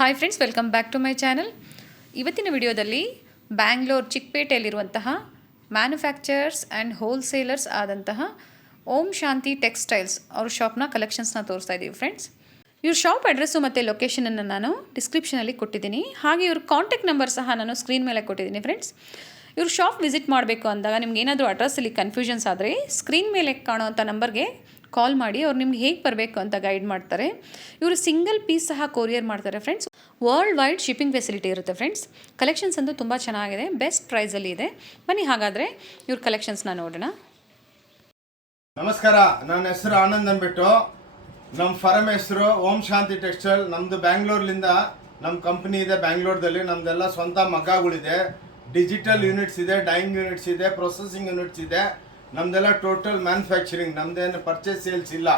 Hi friends, welcome back to my channel. ಇವತ್ತಿನ ವಿಡಿಯೋದಲ್ಲಿ ಬ್ಯಾಂಗ್ಳೂರ್ ಚಿಕ್ಕಪೇಟೆಯಲ್ಲಿರುವಂತಹ ಮ್ಯಾನುಫ್ಯಾಕ್ಚರರ್ಸ್ ಆ್ಯಂಡ್ ಹೋಲ್ಸೇಲರ್ಸ್ ಆದಂತಹ ಓಂ ಶಾಂತಿ ಟೆಕ್ಸ್ಟೈಲ್ಸ್ ಅವ್ರ ಶಾಪ್ನ ಕಲೆಕ್ಷನ್ಸ್ನ ತೋರಿಸ್ತಾ ಇದ್ದೀವಿ ಫ್ರೆಂಡ್ಸ್. ಇವ್ರ ಶಾಪ್ ಅಡ್ರೆಸ್ಸು ಮತ್ತು ಲೊಕೇಶನನ್ನು ನಾನು ಡಿಸ್ಕ್ರಿಪ್ಷನಲ್ಲಿ ಕೊಟ್ಟಿದ್ದೀನಿ. ಹಾಗೆ ಇವ್ರ ಕಾಂಟ್ಯಾಕ್ಟ್ ನಂಬರ್ ಸಹ ನಾನು ಸ್ಕ್ರೀನ್ ಮೇಲೆ ಕೊಟ್ಟಿದ್ದೀನಿ ಫ್ರೆಂಡ್ಸ್. ಇವ್ರ ಶಾಪ್ ವಿಸಿಟ್ ಮಾಡಬೇಕು ಅಂದಾಗ ನಿಮ್ಗೆ ಏನಾದರೂ ಅಡ್ರೆಸ್ಸಲ್ಲಿ ಕನ್ಫ್ಯೂಷನ್ಸ್ ಆದರೆ ಸ್ಕ್ರೀನ್ ಮೇಲೆ ಕಾಣೋವಂಥ ನಂಬರ್ಗೆ ಕಾಲ್ ಮಾಡಿ ಅವ್ರು ನಿಮ್ಗೆ ಹೇಗೆ ಬರಬೇಕು ಅಂತ ಗೈಡ್ ಮಾಡ್ತಾರೆ. ಇವರು ಸಿಂಗಲ್ ಪೀಸ್ ಸಹ ಕೊರಿಯರ್ ಮಾಡ್ತಾರೆ friends. World wide shipping facility ಇರುತ್ತೆ ಫ್ರೆಂಡ್ಸ್. ಕಲೆಕ್ಷನ್ಸ್ ಅಂತೂ ತುಂಬ ಚೆನ್ನಾಗಿದೆ, ಬೆಸ್ಟ್ ಪ್ರೈಸಲ್ಲಿ ಇದೆ. ಬನ್ನಿ ಹಾಗಾದರೆ ಇವ್ರ ಕಲೆಕ್ಷನ್ಸ್ನ ನೋಡೋಣ. ನಮಸ್ಕಾರ, ನನ್ನ ಹೆಸರು ಆನಂದ್ ಅಂದ್ಬಿಟ್ಟು. ನಮ್ಮ ಫರ್ಮ್ ಹೆಸರು ಓಂ ಶಾಂತಿ ಟೆಕ್ಸ್ಟೈಲ್. ನಮ್ಮದು ಬ್ಯಾಂಗ್ಳೂರ್ಲಿಂದ ನಮ್ಮ ಕಂಪ್ನಿ ಇದೆ ಬ್ಯಾಂಗ್ಳೂರ್ದಲ್ಲಿ. ನಮ್ಮದೆಲ್ಲ ಸ್ವಂತ ಮಗ್ಗಗಳಿದೆ, ಡಿಜಿಟಲ್ ಯೂನಿಟ್ಸ್ ಇದೆ, ಡೈಯಿಂಗ್ ಯೂನಿಟ್ಸ್ ಇದೆ, ಪ್ರೊಸೆಸಿಂಗ್ ಯೂನಿಟ್ಸ್ ಇದೆ. ನಮ್ಮದೆಲ್ಲ ಟೋಟಲ್ ಮ್ಯಾನುಫ್ಯಾಕ್ಚರಿಂಗ್, ನಮ್ಮದೇನು ಪರ್ಚೇಸ್ ಸೇಲ್ಸ್ ಇಲ್ಲ.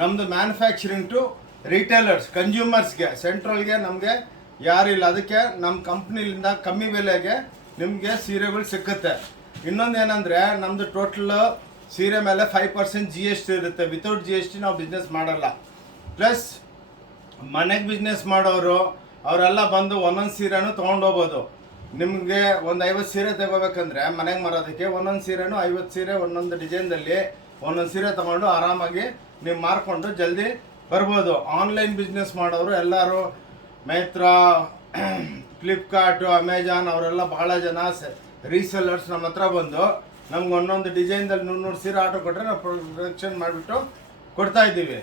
ನಮ್ಮದು ಮ್ಯಾನುಫ್ಯಾಕ್ಚರಿಂಗ್ ಟು ರಿಟೇಲರ್ಸ್, ಕನ್ಸ್ಯೂಮರ್ಸ್ಗೆ, ಸೆಂಟ್ರಲ್ಗೆ ನಮಗೆ ಯಾರಿಲ್ಲ. ಅದಕ್ಕೆ ನಮ್ಮ ಕಂಪ್ನಿಲಿಂದ ಕಮ್ಮಿ ಬೆಲೆಗೆ ನಿಮಗೆ ಸೀರೆಗಳು ಸಿಕ್ಕುತ್ತೆ. ಇನ್ನೊಂದೇನೆಂದರೆ ನಮ್ಮದು ಟೋಟಲ್ ಸೀರೆ ಮೇಲೆ 5% GST ಇರುತ್ತೆ. ವಿತೌಟ್ GST ನಾವು ಬಿಸ್ನೆಸ್ ಮಾಡಲ್ಲ. ಪ್ಲಸ್ ಮನೆಗೆ ಬಿಸ್ನೆಸ್ ಮಾಡೋರು ಅವರೆಲ್ಲ ಬಂದು ಒಂದೊಂದು ಸೀರೆನೂ ತೊಗೊಂಡೋಗ್ಬೋದು. ನಿಮಗೆ ಒಂದು 50 ಸೀರೆ ತಗೋಬೇಕಂದ್ರೆ ಮನೆಗೆ ಮಾರೋದಕ್ಕೆ ಒಂದೊಂದು ಸೀರೆನೂ 50 ಸೀರೆ ಒಂದೊಂದು ಡಿಸೈನ್ದಲ್ಲಿ ಒಂದೊಂದು ಸೀರೆ ತೊಗೊಂಡು ಆರಾಮಾಗಿ ನೀವು ಮಾರ್ಕೊಂಡು ಜಲ್ದಿ ಬರ್ಬೋದು. ಆನ್ಲೈನ್ ಬಿಸ್ನೆಸ್ ಮಾಡೋರು ಎಲ್ಲರೂ ಮೈತ್ರಾ, ಫ್ಲಿಪ್ಕಾರ್ಟು, ಅಮೆಜಾನ್ ಅವರೆಲ್ಲ ಭಾಳ ಜನ ರೀಸೆಲ್ಲರ್ಸ್ ನಮ್ಮ ಹತ್ರ ಬಂದು ನಮ್ಗೆ ಒಂದೊಂದು ಡಿಸೈನ್ದಲ್ಲಿ 100 ಸೀರೆ ಆರ್ಡರ್ ಕೊಟ್ಟರೆ ನಾವು ಪ್ರೊಡಕ್ಷನ್ ಮಾಡಿಬಿಟ್ಟು ಕೊಡ್ತಾ ಇದ್ದೀವಿ.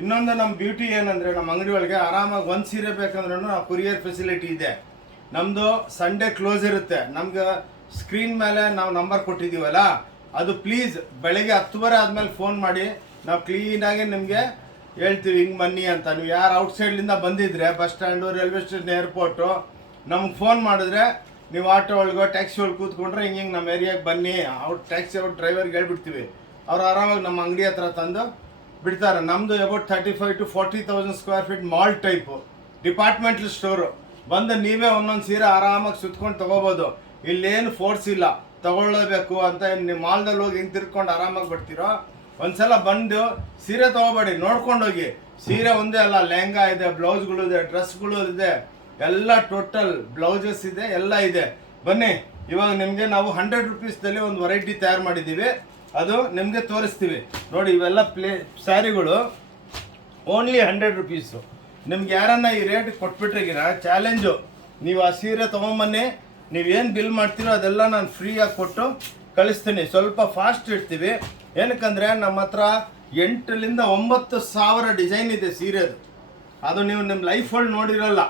ಇನ್ನೊಂದು ನಮ್ಮ ಬ್ಯೂಟಿ ಏನಂದರೆ, ನಮ್ಮ ಅಂಗಡಿ ಒಳಗೆ ಆರಾಮಾಗಿ ಒಂದು ಸೀರೆ ಬೇಕಂದ್ರೂ ನಾವು ಕೊರಿಯರ್ ಫೆಸಿಲಿಟಿ ಇದೆ. ನಮ್ಮದು ಸಂಡೇ ಕ್ಲೋಸ್ ಇರುತ್ತೆ. ನಮ್ಗೆ ಸ್ಕ್ರೀನ್ ಮೇಲೆ ನಾವು ನಂಬರ್ ಕೊಟ್ಟಿದ್ದೀವಲ್ಲ, ಅದು ಪ್ಲೀಸ್ ಬೆಳಗ್ಗೆ 10:30 ಆದಮೇಲೆ ಫೋನ್ ಮಾಡಿ, ನಾವು ಕ್ಲೀನಾಗಿ ನಿಮಗೆ ಹೇಳ್ತೀವಿ ಹಿಂಗೆ ಬನ್ನಿ ಅಂತ. ನೀವು ಯಾರು ಔಟ್ಸೈಡ್ಲಿಂದ ಬಂದಿದ್ರೆ bus stand, railway station, airport ನಮ್ಗೆ ಫೋನ್ ಮಾಡಿದ್ರೆ ನೀವು ಆಟೋ ಒಳಗೋ ಟ್ಯಾಕ್ಸಿ ಒಳಗೆ ಕೂತ್ಕೊಂಡ್ರೆ ಹಿಂಗೆ ನಮ್ಮ ಏರಿಯಾಗೆ ಬನ್ನಿ, ಟ್ಯಾಕ್ಸಿ ಡ್ರೈವರ್ಗೆ ಹೇಳ್ಬಿಡ್ತೀವಿ. ಅವ್ರು ಆರಾಮಾಗಿ ನಮ್ಮ ಅಂಗಡಿ ಹತ್ರ ತಂದು ಬಿಡ್ತಾರೆ. ನಮ್ಮದು about 35,000 to 40,000 square feet mall type departmental store. ಬಂದು ನೀವೇ ಒಂದೊಂದು ಸೀರೆ ಆರಾಮಾಗಿ ಸುತ್ಕೊಂಡು ತೊಗೋಬೋದು. ಇಲ್ಲೇನು ಫೋರ್ಸ್ ಇಲ್ಲ ತೊಗೊಳ್ಳೇಬೇಕು ಅಂತ. ನೀವು ಮಾಲ್ದಲ್ಲಿ ಹೋಗಿ ಹಿಂಗೆ ತಿರ್ಕೊಂಡು ಆರಾಮಾಗಿ ಬರ್ತೀರೋ, ಒಂದ್ಸಲ ಬಂದು ಸೀರೆ ತೊಗೋಬೇಡಿ, ನೋಡ್ಕೊಂಡೋಗಿ. ಸೀರೆ ಒಂದೇ ಅಲ್ಲ, ಲೆಹಂಗಾ ಇದೆ, ಬ್ಲೌಸ್ಗಳು ಇದೆ, ಡ್ರೆಸ್ಗಳು ಇದೆ, ಎಲ್ಲ ಟೋಟಲ್ ಬ್ಲೌಸಸ್ ಇದೆ, ಎಲ್ಲ ಇದೆ. ಬನ್ನಿ, ಇವಾಗ ನಿಮಗೆ ನಾವು 100 ರೂಪೀಸ್ದಲ್ಲಿ ಒಂದು ವೆರೈಟಿ ತಯಾರು ಮಾಡಿದ್ದೀವಿ, ಅದು ನಿಮಗೆ ತೋರಿಸ್ತೀವಿ ನೋಡಿ. ಇವೆಲ್ಲ ಸ್ಯಾರಿಗಳು ಓನ್ಲಿ 100 ರೂಪೀಸು. ನಿಮ್ಗೆ ಯಾರನ್ನ ಈ ರೇಟ್ ಕೊಟ್ಬಿಟ್ರಿಗಿನ ಚಾಲೆಂಜು, ನೀವು ಆ ಸೀರೆ ತೊಗೊಂಬನ್ನಿ, ನೀವೇನು ಬಿಲ್ ಮಾಡ್ತೀರೋ ಅದೆಲ್ಲ ನಾನು ಫ್ರೀಯಾಗಿ ಕೊಟ್ಟು ಕಳಿಸ್ತೀನಿ. ಸ್ವಲ್ಪ ಫಾಸ್ಟ್ ಇಡ್ತೀವಿ, ಏನಕ್ಕಂದರೆ ನಮ್ಮ ಹತ್ರ 8,000 to 9,000 ಡಿಸೈನ್ ಇದೆ ಸೀರೆದು. ಅದು ನೀವು ನಿಮ್ಮ ಲೈಫಲ್ಲಿ ನೋಡಿರಲ್ಲ.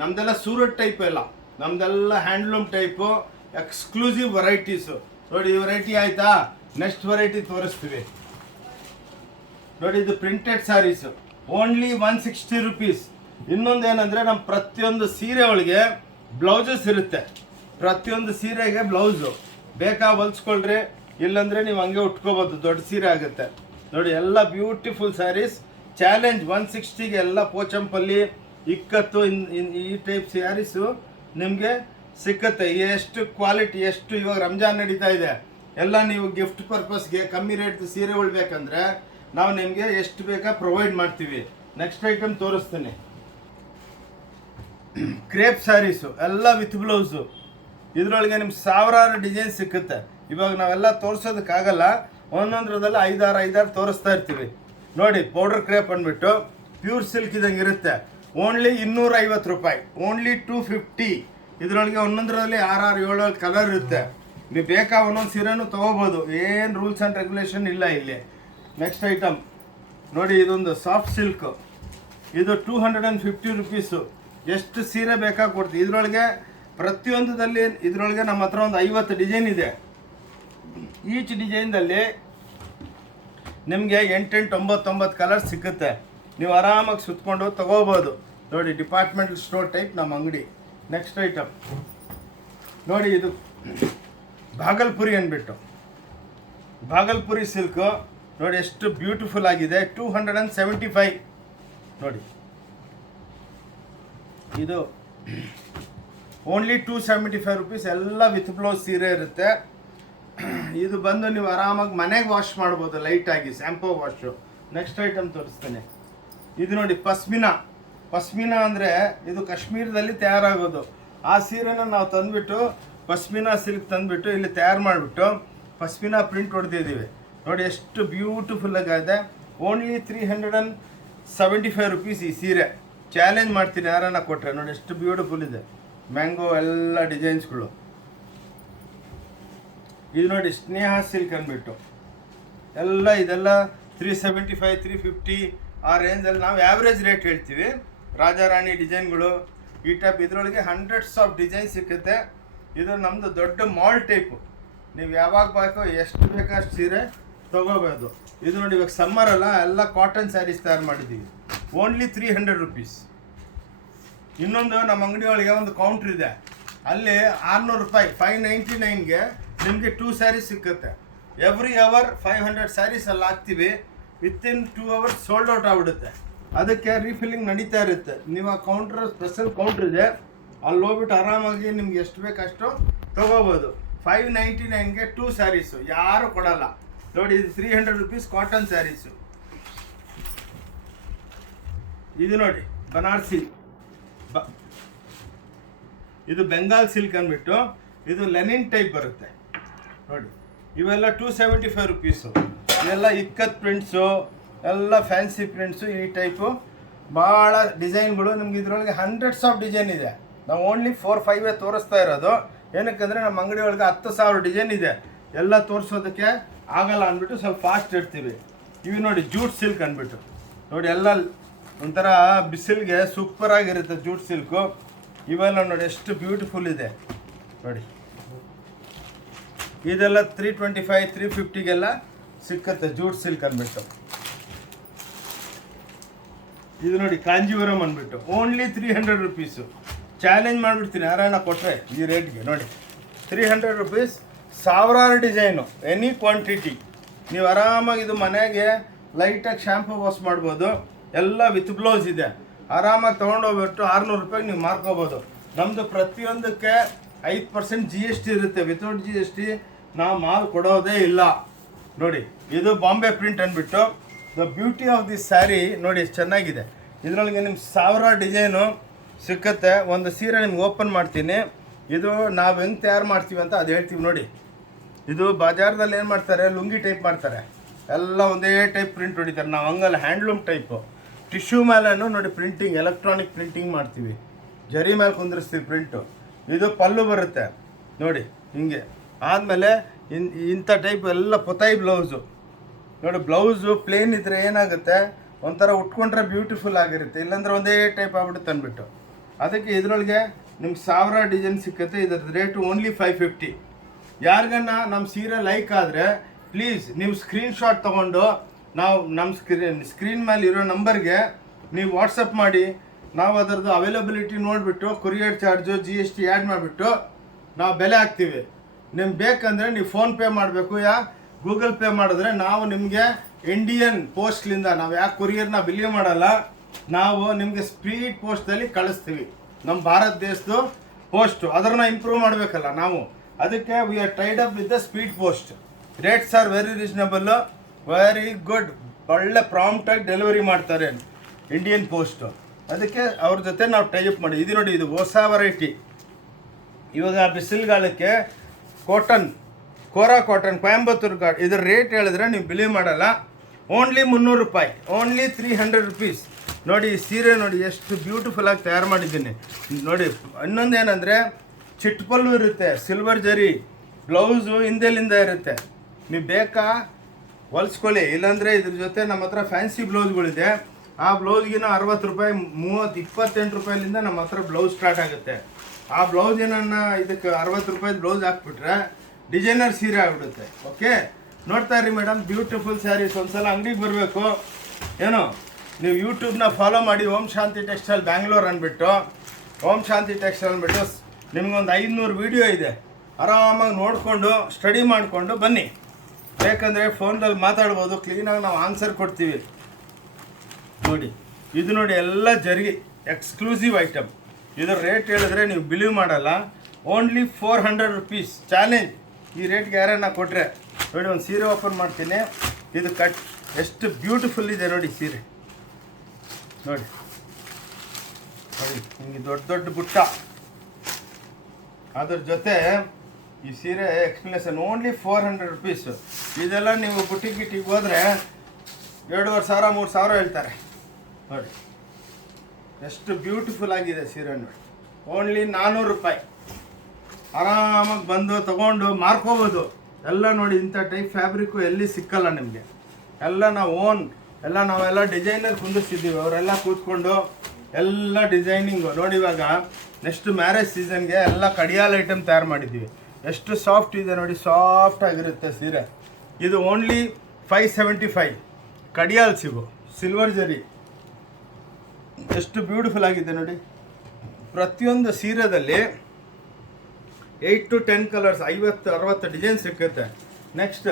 ನಮ್ಮದೆಲ್ಲ ಸೂರತ್ ಟೈಪ್ ಇಲ್ಲ, ನಮ್ಮದೆಲ್ಲ ಹ್ಯಾಂಡ್ಲೂಮ್ ಟೈಪು, ಎಕ್ಸ್ಕ್ಲೂಸಿವ್ ವೆರೈಟೀಸು. ನೋಡಿ, ಈ ವೆರೈಟಿ ಆಯಿತಾ, ನೆಕ್ಸ್ಟ್ ವೆರೈಟಿ ತೋರಿಸ್ತೀವಿ ನೋಡಿ. ಇದು ಪ್ರಿಂಟೆಡ್ ಸ್ಯಾರೀಸು, ಓನ್ಲಿ 160 ರೂಪೀಸ್. ಇನ್ನೊಂದು ಏನಂದರೆ, ನಮ್ಮ ಪ್ರತಿಯೊಂದು ಸೀರೆ ಒಳಗೆ ಬ್ಲೌಸಸ್ ಇರುತ್ತೆ. ಪ್ರತಿಯೊಂದು ಸೀರೆಗೆ ಬ್ಲೌಸು ಬೇಕಾ ಹೊಲ್ಸ್ಕೊಳ್ರಿ, ಇಲ್ಲಾಂದರೆ ನೀವು ಹಂಗೆ ಉಟ್ಕೋಬೋದು, ದೊಡ್ಡ ಸೀರೆ ಆಗುತ್ತೆ ನೋಡಿ. ಎಲ್ಲ ಬ್ಯೂಟಿಫುಲ್ ಸ್ಯಾರೀಸ್. ಚಾಲೆಂಜ್ 160ಗೆ ಎಲ್ಲ ಪೋಚಂಪಲ್ಲಿ, ಇಕ್ಕತ್ತು, ಈ ಟೈಪ್ ಸ್ಯಾರೀಸು ನಿಮಗೆ ಸಿಕ್ಕತ್ತೆ. ಎಷ್ಟು ಕ್ವಾಲಿಟಿ, ಎಷ್ಟು ಇವಾಗ ರಂಜಾನ್ ನಡೀತಾ ಇದೆ, ಎಲ್ಲ ನೀವು ಗಿಫ್ಟ್ ಪರ್ಪಸ್ಗೆ ಕಮ್ಮಿ ರೇಟ್ ಸೀರೆ ಉಳ್ಬೇಕಂದ್ರೆ ನಾವು ನಿಮಗೆ ಎಷ್ಟು ಬೇಕಾ ಪ್ರೊವೈಡ್ ಮಾಡ್ತೀವಿ. ನೆಕ್ಸ್ಟ್ ಐಟಮ್ ತೋರಿಸ್ತೀನಿ. ಕ್ರೇಪ್ ಸ್ಯಾರೀಸು ಎಲ್ಲ ವಿತ್ ಬ್ಲೌಸು. ಇದರೊಳಗೆ ನಿಮ್ಗೆ ಸಾವಿರಾರು ಡಿಸೈನ್ ಸಿಕ್ಕುತ್ತೆ. ಇವಾಗ ನಾವೆಲ್ಲ ತೋರಿಸೋದಕ್ಕಾಗಲ್ಲ, ಒಂದೊಂದರದಲ್ಲಿ 5-6 ತೋರಿಸ್ತಾ ಇರ್ತೀವಿ ನೋಡಿ. ಪೌಡರ್ ಕ್ರೇಪ್ ಅಂದ್ಬಿಟ್ಟು ಪ್ಯೂರ್ ಸಿಲ್ಕ್ ಇದ್ದಂಗೆ ಇರುತ್ತೆ. ಓನ್ಲಿ 250 ರೂಪಾಯಿ, ಓನ್ಲಿ 250. ಇದರೊಳಗೆ ಒಂದೊಂದರಲ್ಲಿ 6-7 ಕಲರ್ ಇರುತ್ತೆ. ನೀವು ಬೇಕಾ ಒಂದೊಂದು ಸೀರೆನೂ ತೊಗೋಬೋದು, ಏನು ರೂಲ್ಸ್ ಆ್ಯಂಡ್ ರೆಗ್ಯುಲೇಷನ್ ಇಲ್ಲ ಇಲ್ಲಿ. ನೆಕ್ಸ್ಟ್ ಐಟಮ್ ನೋಡಿ, ಇದೊಂದು ಸಾಫ್ಟ್ ಸಿಲ್ಕ್, ಇದು 250 ರೂಪೀಸು. ಎಷ್ಟು ಸೀರೆ ಬೇಕಾ ಕೊಡ್ತೀವಿ. ಇದರೊಳಗೆ ಪ್ರತಿಯೊಂದರಲ್ಲಿ ಇದರೊಳಗೆ ನಮ್ಮ ಹತ್ರ ಒಂದು 50 ಡಿಸೈನ್ ಇದೆ. ಈಚ್ ಡಿಸೈನ್ದಲ್ಲಿ ನಿಮಗೆ 8-9 ಕಲರ್ಸ್ ಸಿಕ್ಕುತ್ತೆ. ನೀವು ಆರಾಮಾಗಿ ಸುತ್ಕೊಂಡು ತೊಗೋಬೋದು ನೋಡಿ. ಡಿಪಾರ್ಟ್ಮೆಂಟಲ್ ಸ್ಟೋರ್ ಟೈಪ್ ನಮ್ಮ ಅಂಗಡಿ. ನೆಕ್ಸ್ಟ್ ಐಟಮ್ ನೋಡಿ, ಇದು ಭಾಗಲ್ಪುರಿ ಅಂದ್ಬಿಟ್ಟು, ಭಾಗಲ್ಪುರಿ ಸಿಲ್ಕು ನೋಡಿ, ಎಷ್ಟು ಬ್ಯೂಟಿಫುಲ್ ಆಗಿದೆ. 275 ನೋಡಿ. ಇದು ಓನ್ಲಿ 275 ರೂಪೀಸ್. ಎಲ್ಲ ವಿತ್ ಬ್ಲೌಸ್ ಸೀರೆ ಇರುತ್ತೆ. ಇದು ಬಂದು ನೀವು ಆರಾಮಾಗಿ ಮನೆಗೆ ವಾಶ್ ಮಾಡ್ಬೋದು, ಲೈಟಾಗಿ ಶಾಂಪೂ ವಾಶು. ನೆಕ್ಸ್ಟ್ ಐಟಮ್ ತೋರಿಸ್ತೇನೆ. ಇದು ನೋಡಿ, ಪಸ್ಮಿನಾ ಪಶ್ಮಿನಾ ಅಂದರೆ ಇದು ಕಾಶ್ಮೀರದಲ್ಲಿ ತಯಾರಾಗೋದು. ಆ ಸೀರೆನ ನಾವು ತಂದುಬಿಟ್ಟು ಪಶ್ಮಿನಾ ಸಿಲ್ಕ್ ತಂದುಬಿಟ್ಟು ಇಲ್ಲಿ ತಯಾರು ಮಾಡಿಬಿಟ್ಟು ಪಶ್ಮಿನಾ ಪ್ರಿಂಟ್ ಹೊಡೆದಿದ್ದೀವಿ. ನೋಡಿ ಎಷ್ಟು ಬ್ಯೂಟಿಫುಲ್ ಆಗಿದೆ. ಓನ್ಲಿ 375 ರುಪೀಸ್ ಈ ಸೀರೆ. ಚಾಲೆಂಜ್ ಮಾಡ್ತೀನಿ ಯಾರನ್ನ ಕೊಟ್ಟರೆ. ನೋಡಿ ಎಷ್ಟು ಬ್ಯೂಟಿಫುಲ್ ಇದೆ, ಮ್ಯಾಂಗೋ ಎಲ್ಲ ಡಿಸೈನ್ಸ್ಗಳು. ಇದು ನೋಡಿ ಸ್ನೇಹ ಸಿಲ್ಕ್ ಅಂದ್ಬಿಟ್ಟು ಎಲ್ಲ ಇದೆಲ್ಲ 375 350 ಆ ರೇಂಜಲ್ಲಿ ನಾವು ಆ್ಯಾವ್ರೇಜ್ ರೇಟ್ ಹೇಳ್ತೀವಿ. ರಾಜಾರಾಣಿ ಡಿಸೈನ್ಗಳು ಈ ಟೈಪ್ ಇದರೊಳಗೆ ಹಂಡ್ರೆಡ್ಸ್ ಆಫ್ ಡಿಸೈನ್ ಸಿಕ್ಕುತ್ತೆ. ಇದು ನಮ್ಮದು ದೊಡ್ಡ ಮಾಲ್ ಟೈಪು. ನೀವು ಯಾವಾಗ ಬೇಕೋ ಎಷ್ಟು ಬೇಕಷ್ಟು ಸೀರೆ ತೊಗೋಬೋದು. ಇದು ನೋಡಿ ಇವಾಗ ಸಮ್ಮರ್ ಅಲ್ಲ, ಎಲ್ಲ ಕಾಟನ್ ಸ್ಯಾರೀಸ್ ತಯಾರು ಮಾಡಿದ್ದೀವಿ. Only 300 rupees. ಇನ್ನೊಂದು ನಮ್ಮ ಅಂಗಡಿ ಒಳಗೆ ಒಂದು ಕೌಂಟ್ರ್ ಇದೆ, ಅಲ್ಲಿ 600 ರೂಪಾಯಿ 599ಗೆ ನಿಮಗೆ 2 ಸ್ಯಾರೀಸ್ ಸಿಕ್ಕುತ್ತೆ. ಎವ್ರಿ ಅವರ್ 500 ಸ್ಯಾರೀಸ್ ಅಲ್ಲಿ ಹಾಕ್ತೀವಿ. ವಿತಿನ್ 2 ಅವರ್ಸ್ ಸೋಲ್ಡ್ ಔಟ್ ಆಗಿಬಿಡುತ್ತೆ. ಅದಕ್ಕೆ ರೀಫಿಲ್ಲಿಂಗ್ ನಡೀತಾ ಇರುತ್ತೆ. ನೀವು ಆ ಕೌಂಟ್ರ್ ಸ್ಪೆಷಲ್ ಕೌಂಟ್ರ್ ಇದೆ, ಅಲ್ಲಿ ಹೋಗ್ಬಿಟ್ಟು ಆರಾಮಾಗಿ ನಿಮ್ಗೆ ಎಷ್ಟು ಬೇಕಷ್ಟು ತೊಗೋಬೋದು. 599ಗೆ 2 ಸ್ಯಾರೀಸು ಯಾರು ಕೊಡಲ್ಲ. ನೋಡಿ ಇದು 300 ರುಪೀಸ್ ಕಾಟನ್ ಸ್ಯಾರೀಸು. ಇದು ನೋಡಿ ಬನಾರಸಿ ಇದು ಬೆಂಗಾಲ್ ಸಿಲ್ಕ್ ಅಂದ್ಬಿಟ್ಟು ಇದು ಲೆನಿನ್ ಟೈಪ್ ಬರುತ್ತೆ. ನೋಡಿ ಇವೆಲ್ಲ 275 ರುಪೀಸು. ಇವೆಲ್ಲ ಇಕ್ಕತ್ ಪ್ರಿಂಟ್ಸು, ಎಲ್ಲ ಫ್ಯಾನ್ಸಿ ಪ್ರಿಂಟ್ಸು, ಈ ಟೈಪು ಭಾಳ ಡಿಸೈನ್ಗಳು. ನಿಮ್ಗೆ ಇದರೊಳಗೆ ಹಂಡ್ರೆಡ್ಸ್ ಆಫ್ ಡಿಸೈನ್ ಇದೆ. ನಾವು ಓನ್ಲಿ 4-5 ತೋರಿಸ್ತಾ ಇರೋದು. ಏನಕ್ಕಂದರೆ ನಮ್ಮ ಅಂಗಡಿ ಒಳಗೆ 10,000 ಡಿಸೈನ್ ಇದೆ. ಎಲ್ಲ ತೋರಿಸೋದಕ್ಕೆ ಆಗಲ್ಲ ಅಂದ್ಬಿಟ್ಟು ಸ್ವಲ್ಪ ಫಾಸ್ಟ್ ಇಡ್ತೀವಿ. ಇವು ನೋಡಿ ಜೂಟ್ ಸಿಲ್ಕ್ ಅಂದ್ಬಿಟ್ಟು ನೋಡಿ ಎಲ್ಲ ಒಂಥರ ಬಿಸಿಲಿಗೆ ಸೂಪರಾಗಿರುತ್ತೆ ಜೂಟ್ ಸಿಲ್ಕು. ಇವೆಲ್ಲ ನೋಡಿ ಎಷ್ಟು ಬ್ಯೂಟಿಫುಲ್ ಇದೆ ನೋಡಿ. ಇದೆಲ್ಲ 325 350ಗೆಲ್ಲ ಸಿಕ್ಕತ್ತೆ ಜೂಟ್ ಸಿಲ್ಕ್ ಅಂದ್ಬಿಟ್ಟು. ಇದು ನೋಡಿ ಕಾಂಜೀವರಂ ಅಂದ್ಬಿಟ್ಟು ಓನ್ಲಿ 300 ರುಪೀಸು. ಚಾಲೆಂಜ್ ಮಾಡಿಬಿಡ್ತೀನಿ ಯಾರನ್ನ ಕೊಟ್ಟರೆ ಈ ರೇಟ್ಗೆ. ನೋಡಿ 300 ರುಪೀಸ್, ಸಾವಿರಾರು ಡಿಸೈನು, ಎನಿ ಕ್ವಾಂಟಿಟಿ. ನೀವು ಆರಾಮಾಗಿ ಇದು ಮನೆಗೆ ಲೈಟಾಗಿ ಶಾಂಪು ವಾಶ್ ಮಾಡ್ಬೋದು. ಎಲ್ಲ ವಿತ್ ಬ್ಲೌಸ್ ಇದೆ. ಆರಾಮಾಗಿ ತೊಗೊಂಡೋಗ್ಬಿಟ್ಟು 600 ರೂಪಾಯಿಗೆ ನೀವು ಮಾರ್ಕೋಬೋದು. ನಮ್ಮದು ಪ್ರತಿಯೊಂದಕ್ಕೆ 5% GST ಇರುತ್ತೆ. ವಿತೌಟ್ GST ನಾವು ಮಾಲ್ ಕೊಡೋದೇ ಇಲ್ಲ. ನೋಡಿ ಇದು ಬಾಂಬೆ ಪ್ರಿಂಟ್ ಅಂದ್ಬಿಟ್ಟು the beauty of this sari. ನೋಡಿ ಎಷ್ಟು ಚೆನ್ನಾಗಿದೆ. ಇದರೊಳಗೆ ನಿಮ್ಗೆ ಸಾವಿರಾರು ಡಿಸೈನು ಸಿಕ್ಕತ್ತೆ. ಒಂದು ಸೀರೆ ನಿಮ್ಗೆ ಓಪನ್ ಮಾಡ್ತೀನಿ. ಇದು ನಾವು ಹೆಂಗೆ ತಯಾರು ಮಾಡ್ತೀವಿ ಅಂತ ಅದು ಹೇಳ್ತೀವಿ. ನೋಡಿ ಇದು ಬಾಜಾರದಲ್ಲಿ ಏನು ಮಾಡ್ತಾರೆ, ಲುಂಗಿ ಟೈಪ್ ಮಾಡ್ತಾರೆ, ಎಲ್ಲ ಒಂದೇ ಟೈಪ್ ಪ್ರಿಂಟ್ ಹೊಡಿತಾರೆ. ನಾವು ಹಂಗಲ್ಲ, ಹ್ಯಾಂಡ್ಲೂಮ್ ಟೈಪು. ಟಿಶ್ಯೂ ಮೇಲೇನು ನೋಡಿ ಪ್ರಿಂಟಿಂಗ್, ಎಲೆಕ್ಟ್ರಾನಿಕ್ ಪ್ರಿಂಟಿಂಗ್ ಮಾಡ್ತೀವಿ. ಜರಿ ಮೇಲೆ ಕುಂದಿರಿಸ್ತೀವಿ ಪ್ರಿಂಟು. ಇದು ಪಲ್ಲು ಬರುತ್ತೆ ನೋಡಿ ಹಿಂಗೆ. ಆದಮೇಲೆ ಇಂಥ ಟೈಪ್ ಎಲ್ಲ ಪೊತಾಯಿ ಬ್ಲೌಸು. ನೋಡಿ ಬ್ಲೌಸು ಪ್ಲೇನ್ ಇದ್ದರೆ ಏನಾಗುತ್ತೆ, ಒಂಥರ ಉಟ್ಕೊಂಡ್ರೆ ಬ್ಯೂಟಿಫುಲ್ ಆಗಿರುತ್ತೆ. ಇಲ್ಲಾಂದ್ರೆ ಒಂದೇ ಟೈಪ್ ಆಗ್ಬಿಡುತ್ತೆ ಅಂದ್ಬಿಟ್ಟು. ಅದಕ್ಕೆ ಇದರೊಳಗೆ ನಿಮ್ಗೆ ಸಾವಿರ ಡಿಸೈನ್ ಸಿಕ್ಕತ್ತೆ. ಇದ್ರದ್ದು ರೇಟು ಓನ್ಲಿ 550. ಯಾರಿಗನ್ನ ನಮ್ಮ ಸೀರೆ ಲೈಕ್ ಆದರೆ ಪ್ಲೀಸ್ ನೀವು ಸ್ಕ್ರೀನ್ಶಾಟ್ ತೊಗೊಂಡು ನಾವು ನಮ್ಮ ಸ್ಕ್ರೀನ್ ಮೇಲೆ ಇರೋ ನಂಬರ್ಗೆ ನೀವು ವಾಟ್ಸಪ್ ಮಾಡಿ. ನಾವು ಅದರದ್ದು ಅವೈಲಬಿಲಿಟಿ ನೋಡಿಬಿಟ್ಟು ಕೊರಿಯರ್ ಚಾರ್ಜು GST ಆ್ಯಡ್ ಮಾಡಿಬಿಟ್ಟು ನಾವು ಬೆಲೆ ಹಾಕ್ತೀವಿ. ನಿಮ್ಗೆ ಬೇಕಂದರೆ ನೀವು ಫೋನ್ಪೇ ಮಾಡಬೇಕು, ಗೂಗಲ್ ಪೇ ಮಾಡಿದ್ರೆ ನಾವು ನಿಮಗೆ ಇಂಡಿಯನ್ ಪೋಸ್ಟ್ಲಿಂದ, ನಾವು ಯಾಕೆ ಕೊರಿಯರ್ನ ಬಿಲೀವ್ ಮಾಡಲ್ಲ, ನಾವು ನಿಮಗೆ ಸ್ಪೀಡ್ ಪೋಸ್ಟಲ್ಲಿ ಕಳಿಸ್ತೀವಿ. ನಮ್ಮ ಭಾರತ ದೇಶದ್ದು ಪೋಸ್ಟು ಅದನ್ನು ಇಂಪ್ರೂವ್ ಮಾಡಬೇಕಲ್ಲ ನಾವು. ಅದಕ್ಕೆ we are tied up with the speed post. Rates are very reasonable, very good. ಒಳ್ಳೆ ಪ್ರಾಂಪ್ಟಾಗಿ ಡೆಲಿವರಿ ಮಾಡ್ತಾರೆ ಇಂಡಿಯನ್ ಪೋಸ್ಟು. ಅದಕ್ಕೆ ಅವ್ರ ಜೊತೆ ನಾವು ಟೈಅಪ್ ಮಾಡಿ. ಇದು ನೋಡಿ ಇದು ಹೊಸ ವೆರೈಟಿ. ಇವಾಗ ಬಿಸಿಲುಗಾಲಕ್ಕೆ ಕಾಟನ್, ಕೋರಾ ಕಾಟನ್, ಕೊಯಂಬತ್ತೂರು ಕಾಟನ್, ಇದರ ರೇಟ್ ಹೇಳಿದ್ರೆ ನೀವು ಬಿಲೀವ್ ಮಾಡಲ್ಲ. ಓನ್ಲಿ 300 ರೂಪಾಯಿ, ಓನ್ಲಿ 300 ರುಪೀಸ್. ನೋಡಿ ಈ ಸೀರೆ ನೋಡಿ ಎಷ್ಟು ಬ್ಯೂಟಿಫುಲ್ಲಾಗಿ ತಯಾರು ಮಾಡಿದ್ದೀನಿ ನೋಡಿ. ಇನ್ನೊಂದು ಏನಂದರೆ ಚಿಟ್ಪಲ್ಲು ಇರುತ್ತೆ, ಸಿಲ್ವರ್ ಜರಿ, ಬ್ಲೌಸು ಹಿಂದೆಲಿಂದ ಇರುತ್ತೆ. ನೀವು ಬೇಕಾ ಹೊಲ್ಸ್ಕೊಳ್ಳಿ, ಇಲ್ಲಾಂದರೆ ಇದ್ರ ಜೊತೆ ನಮ್ಮ ಹತ್ರ ಫ್ಯಾನ್ಸಿ ಬ್ಲೌಸ್ಗಳಿದೆ. ಆ ಬ್ಲೌಸ್ಗಿನ 60 ರೂಪಾಯಿ, 30, 28 ರೂಪಾಯಿಲಿಂದ ನಮ್ಮ ಹತ್ರ ಬ್ಲೌಸ್ ಸ್ಟಾರ್ಟ್ ಆಗುತ್ತೆ. ಆ ಬ್ಲೌಸ್ ಏನನ್ನ ಇದಕ್ಕೆ 60 ರೂಪಾಯಿ ಬ್ಲೌಸ್ ಹಾಕ್ಬಿಟ್ರೆ ಡಿಸೈನರ್ ಸೀರೆ ಆಗಿಬಿಡುತ್ತೆ. ಓಕೆ, ನೋಡ್ತಾ ಇರಿ ಮೇಡಮ್, ಬ್ಯೂಟಿಫುಲ್ ಸ್ಯಾರೀಸ್. ಒಂದ್ಸಲ ಅಂಗಡಿಗೆ ಬರಬೇಕು. ಏನೋ ನೀವು ಯೂಟ್ಯೂಬ್ನ ಫಾಲೋ ಮಾಡಿ, ಓಂ ಶಾಂತಿ ಟೆಕ್ಸ್ಟೈಲ್ ಬ್ಯಾಂಗ್ಳೂರ್ ಅಂದ್ಬಿಟ್ಟು, ಓಂ ಶಾಂತಿ ಟೆಕ್ಸ್ಟೈಲ್ ಅಂದ್ಬಿಟ್ಟು ನಿಮ್ಗೊಂದು 500 ವೀಡಿಯೋ ಇದೆ. ಆರಾಮಾಗಿ ನೋಡಿಕೊಂಡು ಸ್ಟಡಿ ಮಾಡಿಕೊಂಡು ಬನ್ನಿ. ಬೇಕಂದರೆ ಫೋನ್ದಲ್ಲಿ ಮಾತಾಡ್ಬೋದು, ಕ್ಲೀನಾಗಿ ನಾವು ಆನ್ಸರ್ ಕೊಡ್ತೀವಿ. ನೋಡಿ ಇದು ನೋಡಿ ಎಲ್ಲ ಜರಿ ಎಕ್ಸ್ಕ್ಲೂಸಿವ್ ಐಟಮ್. ಇದರ ರೇಟ್ ಹೇಳಿದ್ರೆ ನೀವು ಬಿಲೀವ್ ಮಾಡಲ್ಲ. Only 400 rupees. ಚಾಲೆಂಜ್ ಈ ರೇಟ್ಗೆ ಯಾರನ್ನ ಕೊಟ್ಟರೆ. ನೋಡಿ ಒಂದು ಸೀರೆ ಓಪನ್ ಮಾಡ್ತೀನಿ. ಇದು ಎಷ್ಟು ಬ್ಯೂಟಿಫುಲ್ ಇದೆ ನೋಡಿ ಸೀರೆ. ನೋಡಿ ನೋಡಿ ನಿಮಗೆ ದೊಡ್ಡ ದೊಡ್ಡ ಬುಟ್ಟ. ಅದ್ರ ಜೊತೆ ಈ ಸೀರೆ ಎಕ್ಸ್ಪ್ಲನೇಷನ್ ಓನ್ಲಿ 400 ರುಪೀಸ್. ಇದೆಲ್ಲ ನೀವು ಬುಟ್ಟಿಗೆ ಹೋದರೆ 2,500 3,000 ಹೇಳ್ತಾರೆ. ನೋಡಿ ಎಷ್ಟು ಬ್ಯೂಟಿಫುಲ್ ಆಗಿದೆ ಸೀರೆ ನೋಡಿ. ಓನ್ಲಿ 400 ರೂಪಾಯಿ. ಆರಾಮಾಗಿ ಬಂದು ತಗೊಂಡು ಮಾರ್ಕೋಬೋದು. ಎಲ್ಲ ನೋಡಿ ಇಂಥ ಟೈಪ್ ಫ್ಯಾಬ್ರಿಕ್ಕು ಎಲ್ಲಿ ಸಿಕ್ಕಲ್ಲ ನಿಮಗೆ. ಎಲ್ಲ ನಾವು ನಾವೆಲ್ಲ ಡಿಸೈನರ್ ಕುಂದಿಸ್ತಿದ್ದೀವಿ. ಅವರೆಲ್ಲ ಕೂತ್ಕೊಂಡು ಎಲ್ಲ ಡಿಸೈನಿಂಗು ನೋಡಿ. ಇವಾಗ ನೆಕ್ಸ್ಟ್ ಮ್ಯಾರೇಜ್ ಸೀಸನ್ಗೆ ಎಲ್ಲ ಕಡಿಯಾಲ್ ಐಟಮ್ ತಯಾರು ಮಾಡಿದ್ದೀವಿ. ಎಷ್ಟು ಸಾಫ್ಟ್ ಇದೆ ನೋಡಿ, ಸಾಫ್ಟ್ ಆಗಿರುತ್ತೆ ಸೀರೆ. ಇದು ಓನ್ಲಿ 575 ಕಡಿಯಾಲ್ ಸಿಲ್ವರ್ ಜರಿ. ಎಷ್ಟು ಬ್ಯೂಟಿಫುಲ್ ಆಗಿದೆ ನೋಡಿ. ಪ್ರತಿಯೊಂದು ಸೀರೆದಲ್ಲಿ 8 to 10 ಕಲರ್ಸ್, 50-60 ಡಿಸೈನ್ ಸಿಕ್ಕುತ್ತೆ. ನೆಕ್ಸ್ಟ್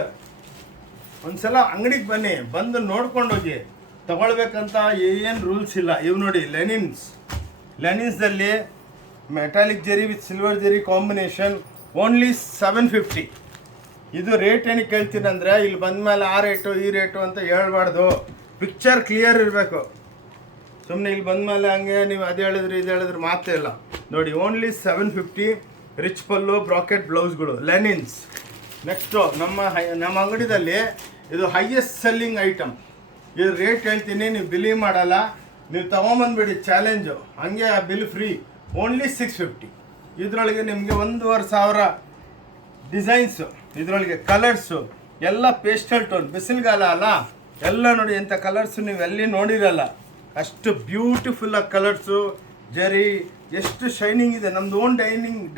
ಒಂದ್ಸಲ ಅಂಗಡಿಗೆ ಬನ್ನಿ, ಬಂದು ನೋಡ್ಕೊಂಡು ಹೋಗಿ. ತಗೊಳ್ಬೇಕಂತ ಏನು ರೂಲ್ಸ್ ಇಲ್ಲ. ಇವು ನೋಡಿ ಲೆನಿನ್ಸ್ದಲ್ಲಿ ಮೆಟಾಲಿಕ್ ಜರಿ ವಿತ್ ಸಿಲ್ವರ್ ಜರಿ ಕಾಂಬಿನೇಷನ್ ಓನ್ಲಿ 750. ಇದು ರೇಟ್ ಏನಕ್ಕೆ ಹೇಳ್ತೀನಿ ಅಂದರೆ, ಇಲ್ಲಿ ಬಂದಮೇಲೆ ಆ ರೇಟು ಈ ರೇಟು ಅಂತ ಹೇಳ್ಬಾರ್ದು. ಪಿಕ್ಚರ್ ಕ್ಲಿಯರ್ ಇರಬೇಕು. ಸುಮ್ಮನೆ ಇಲ್ಲಿ ಬಂದಮೇಲೆ ಹಂಗೆ ನೀವು ಅದು ಹೇಳಿದ್ರೆ ಮಾತೇ ಇಲ್ಲ. ನೋಡಿ ಓನ್ಲಿ 750. ರಿಚ್ ಪಲ್ಲು, ಬ್ರಾಕೆಟ್ ಬ್ಲೌಸ್ಗಳು, ಲೆನಿನ್ಸ್. ನೆಕ್ಸ್ಟು ನಮ್ಮ ಅಂಗಡಿದಲ್ಲಿ ಇದು ಹೈಯೆಸ್ಟ್ ಸೆಲ್ಲಿಂಗ್ ಐಟಮ್. ಇದು ರೇಟ್ ಹೇಳ್ತೀನಿ, ನೀವು ಬಿಲೀವ್ ಮಾಡಲ್ಲ. ನೀವು ತೊಗೊಂಬಂದ್ಬಿಡಿ, ಚಾಲೆಂಜು. ಹಂಗೆ ಆ ಬಿಲ್ ಫ್ರೀ. ಓನ್ಲಿ 650. ಇದರೊಳಗೆ ನಿಮಗೆ 1,500 ಡಿಸೈನ್ಸು, ಇದರೊಳಗೆ ಕಲರ್ಸು ಎಲ್ಲ ಪೇಸ್ಟಲ್ ಟೋನ್. ಬಿಸಿಲುಗಾಲ ಅಲ್ಲ, ಎಲ್ಲ ನೋಡಿ ಎಂಥ ಕಲರ್ಸು ನೀವು ಎಲ್ಲಿ ನೋಡಿರಲ್ಲ. ಅಷ್ಟು ಬ್ಯೂಟಿಫುಲ್ಲಾಗಿ ಕಲರ್ಸು, ಜರಿ ಎಷ್ಟು ಶೈನಿಂಗ್ ಇದೆ. ನಮ್ಮದು ಓನ್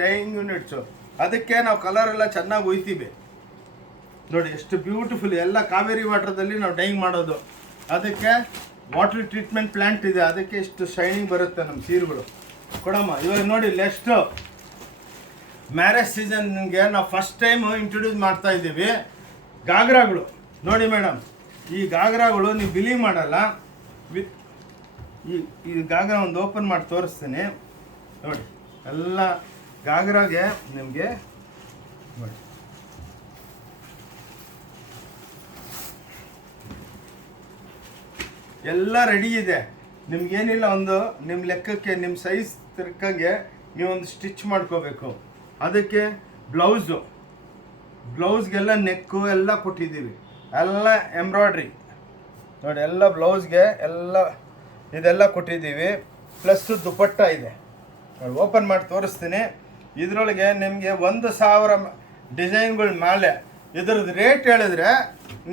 ಡೈಯಿಂಗ್ ಯೂನಿಟ್ಸು. ಅದಕ್ಕೆ ನಾವು ಕಲರೆಲ್ಲ ಚೆನ್ನಾಗಿ ಒಯ್ತೀವಿ. ನೋಡಿ ಎಷ್ಟು ಬ್ಯೂಟಿಫುಲ್. ಎಲ್ಲ ಕಾವೇರಿ ವಾಟರ್ದಲ್ಲಿ ನಾವು ಡೈಯಿಂಗ್ ಮಾಡೋದು. ಅದಕ್ಕೆ ವಾಟರ್ ಟ್ರೀಟ್ಮೆಂಟ್ ಪ್ಲ್ಯಾಂಟ್ ಇದೆ. ಅದಕ್ಕೆ ಇಷ್ಟು ಶೈನಿಂಗ್ ಬರುತ್ತೆ ನಮ್ಮ ಸೀರೆಗಳು. ಕೊಡಮ್ಮ ಇವಾಗ ನೋಡಿ. ನೆಕ್ಸ್ಟು ಮ್ಯಾರೇಜ್ ಸೀಸನ್ಗೆ ನಾವು ಫಸ್ಟ್ ಟೈಮು ಇಂಟ್ರೊಡ್ಯೂಸ್ ಮಾಡ್ತಾ ಇದ್ದೀವಿ ಗಾಗ್ರಾಗಳು. ನೋಡಿ ಮೇಡಮ್, ಈ ಗಾಗ್ರಾಗಳು ನೀವು ಬಿಲೀವ್ ಮಾಡಲ್ಲ. ಈ ಗಾಗ್ರಾ ಒಂದು ಓಪನ್ ಮಾಡಿ ತೋರಿಸ್ತೀನಿ ನೋಡಿ. ಎಲ್ಲ ಗಾಗ್ರಾಗೆ ನಿಮಗೆ ನೋಡಿ ಎಲ್ಲ ರೆಡಿ ಇದೆ. ನಿಮ್ಗೇನಿಲ್ಲ, ಒಂದು ನಿಮ್ಮ ಲೆಕ್ಕಕ್ಕೆ ನಿಮ್ಮ ಸೈಜ್ ತಕ್ಕಂಗೆ ನೀವೊಂದು ಸ್ಟಿಚ್ ಮಾಡ್ಕೋಬೇಕು. ಅದಕ್ಕೆ ಬ್ಲೌಸ್ಗೆಲ್ಲ ನೆಕ್ಕು ಎಲ್ಲ ಕೊಟ್ಟಿದ್ದೀವಿ. ಎಲ್ಲ ಎಂಬ್ರಾಯ್ಡ್ರಿ ನೋಡಿ. ಎಲ್ಲ ಬ್ಲೌಸ್ಗೆ ಇದೆಲ್ಲ ಕೊಟ್ಟಿದ್ದೀವಿ. ಪ್ಲಸ್ಸು ದುಪಟ್ಟ ಇದೆ ನೋಡಿ. ಓಪನ್ ಮಾಡಿ ತೋರಿಸ್ತೀನಿ. ಇದರೊಳಗೆ ನಿಮಗೆ 1,000 ಡಿಸೈನ್ಗಳ ಮೇಲೆ. ಇದ್ರದ್ದು ರೇಟ್ ಹೇಳಿದ್ರೆ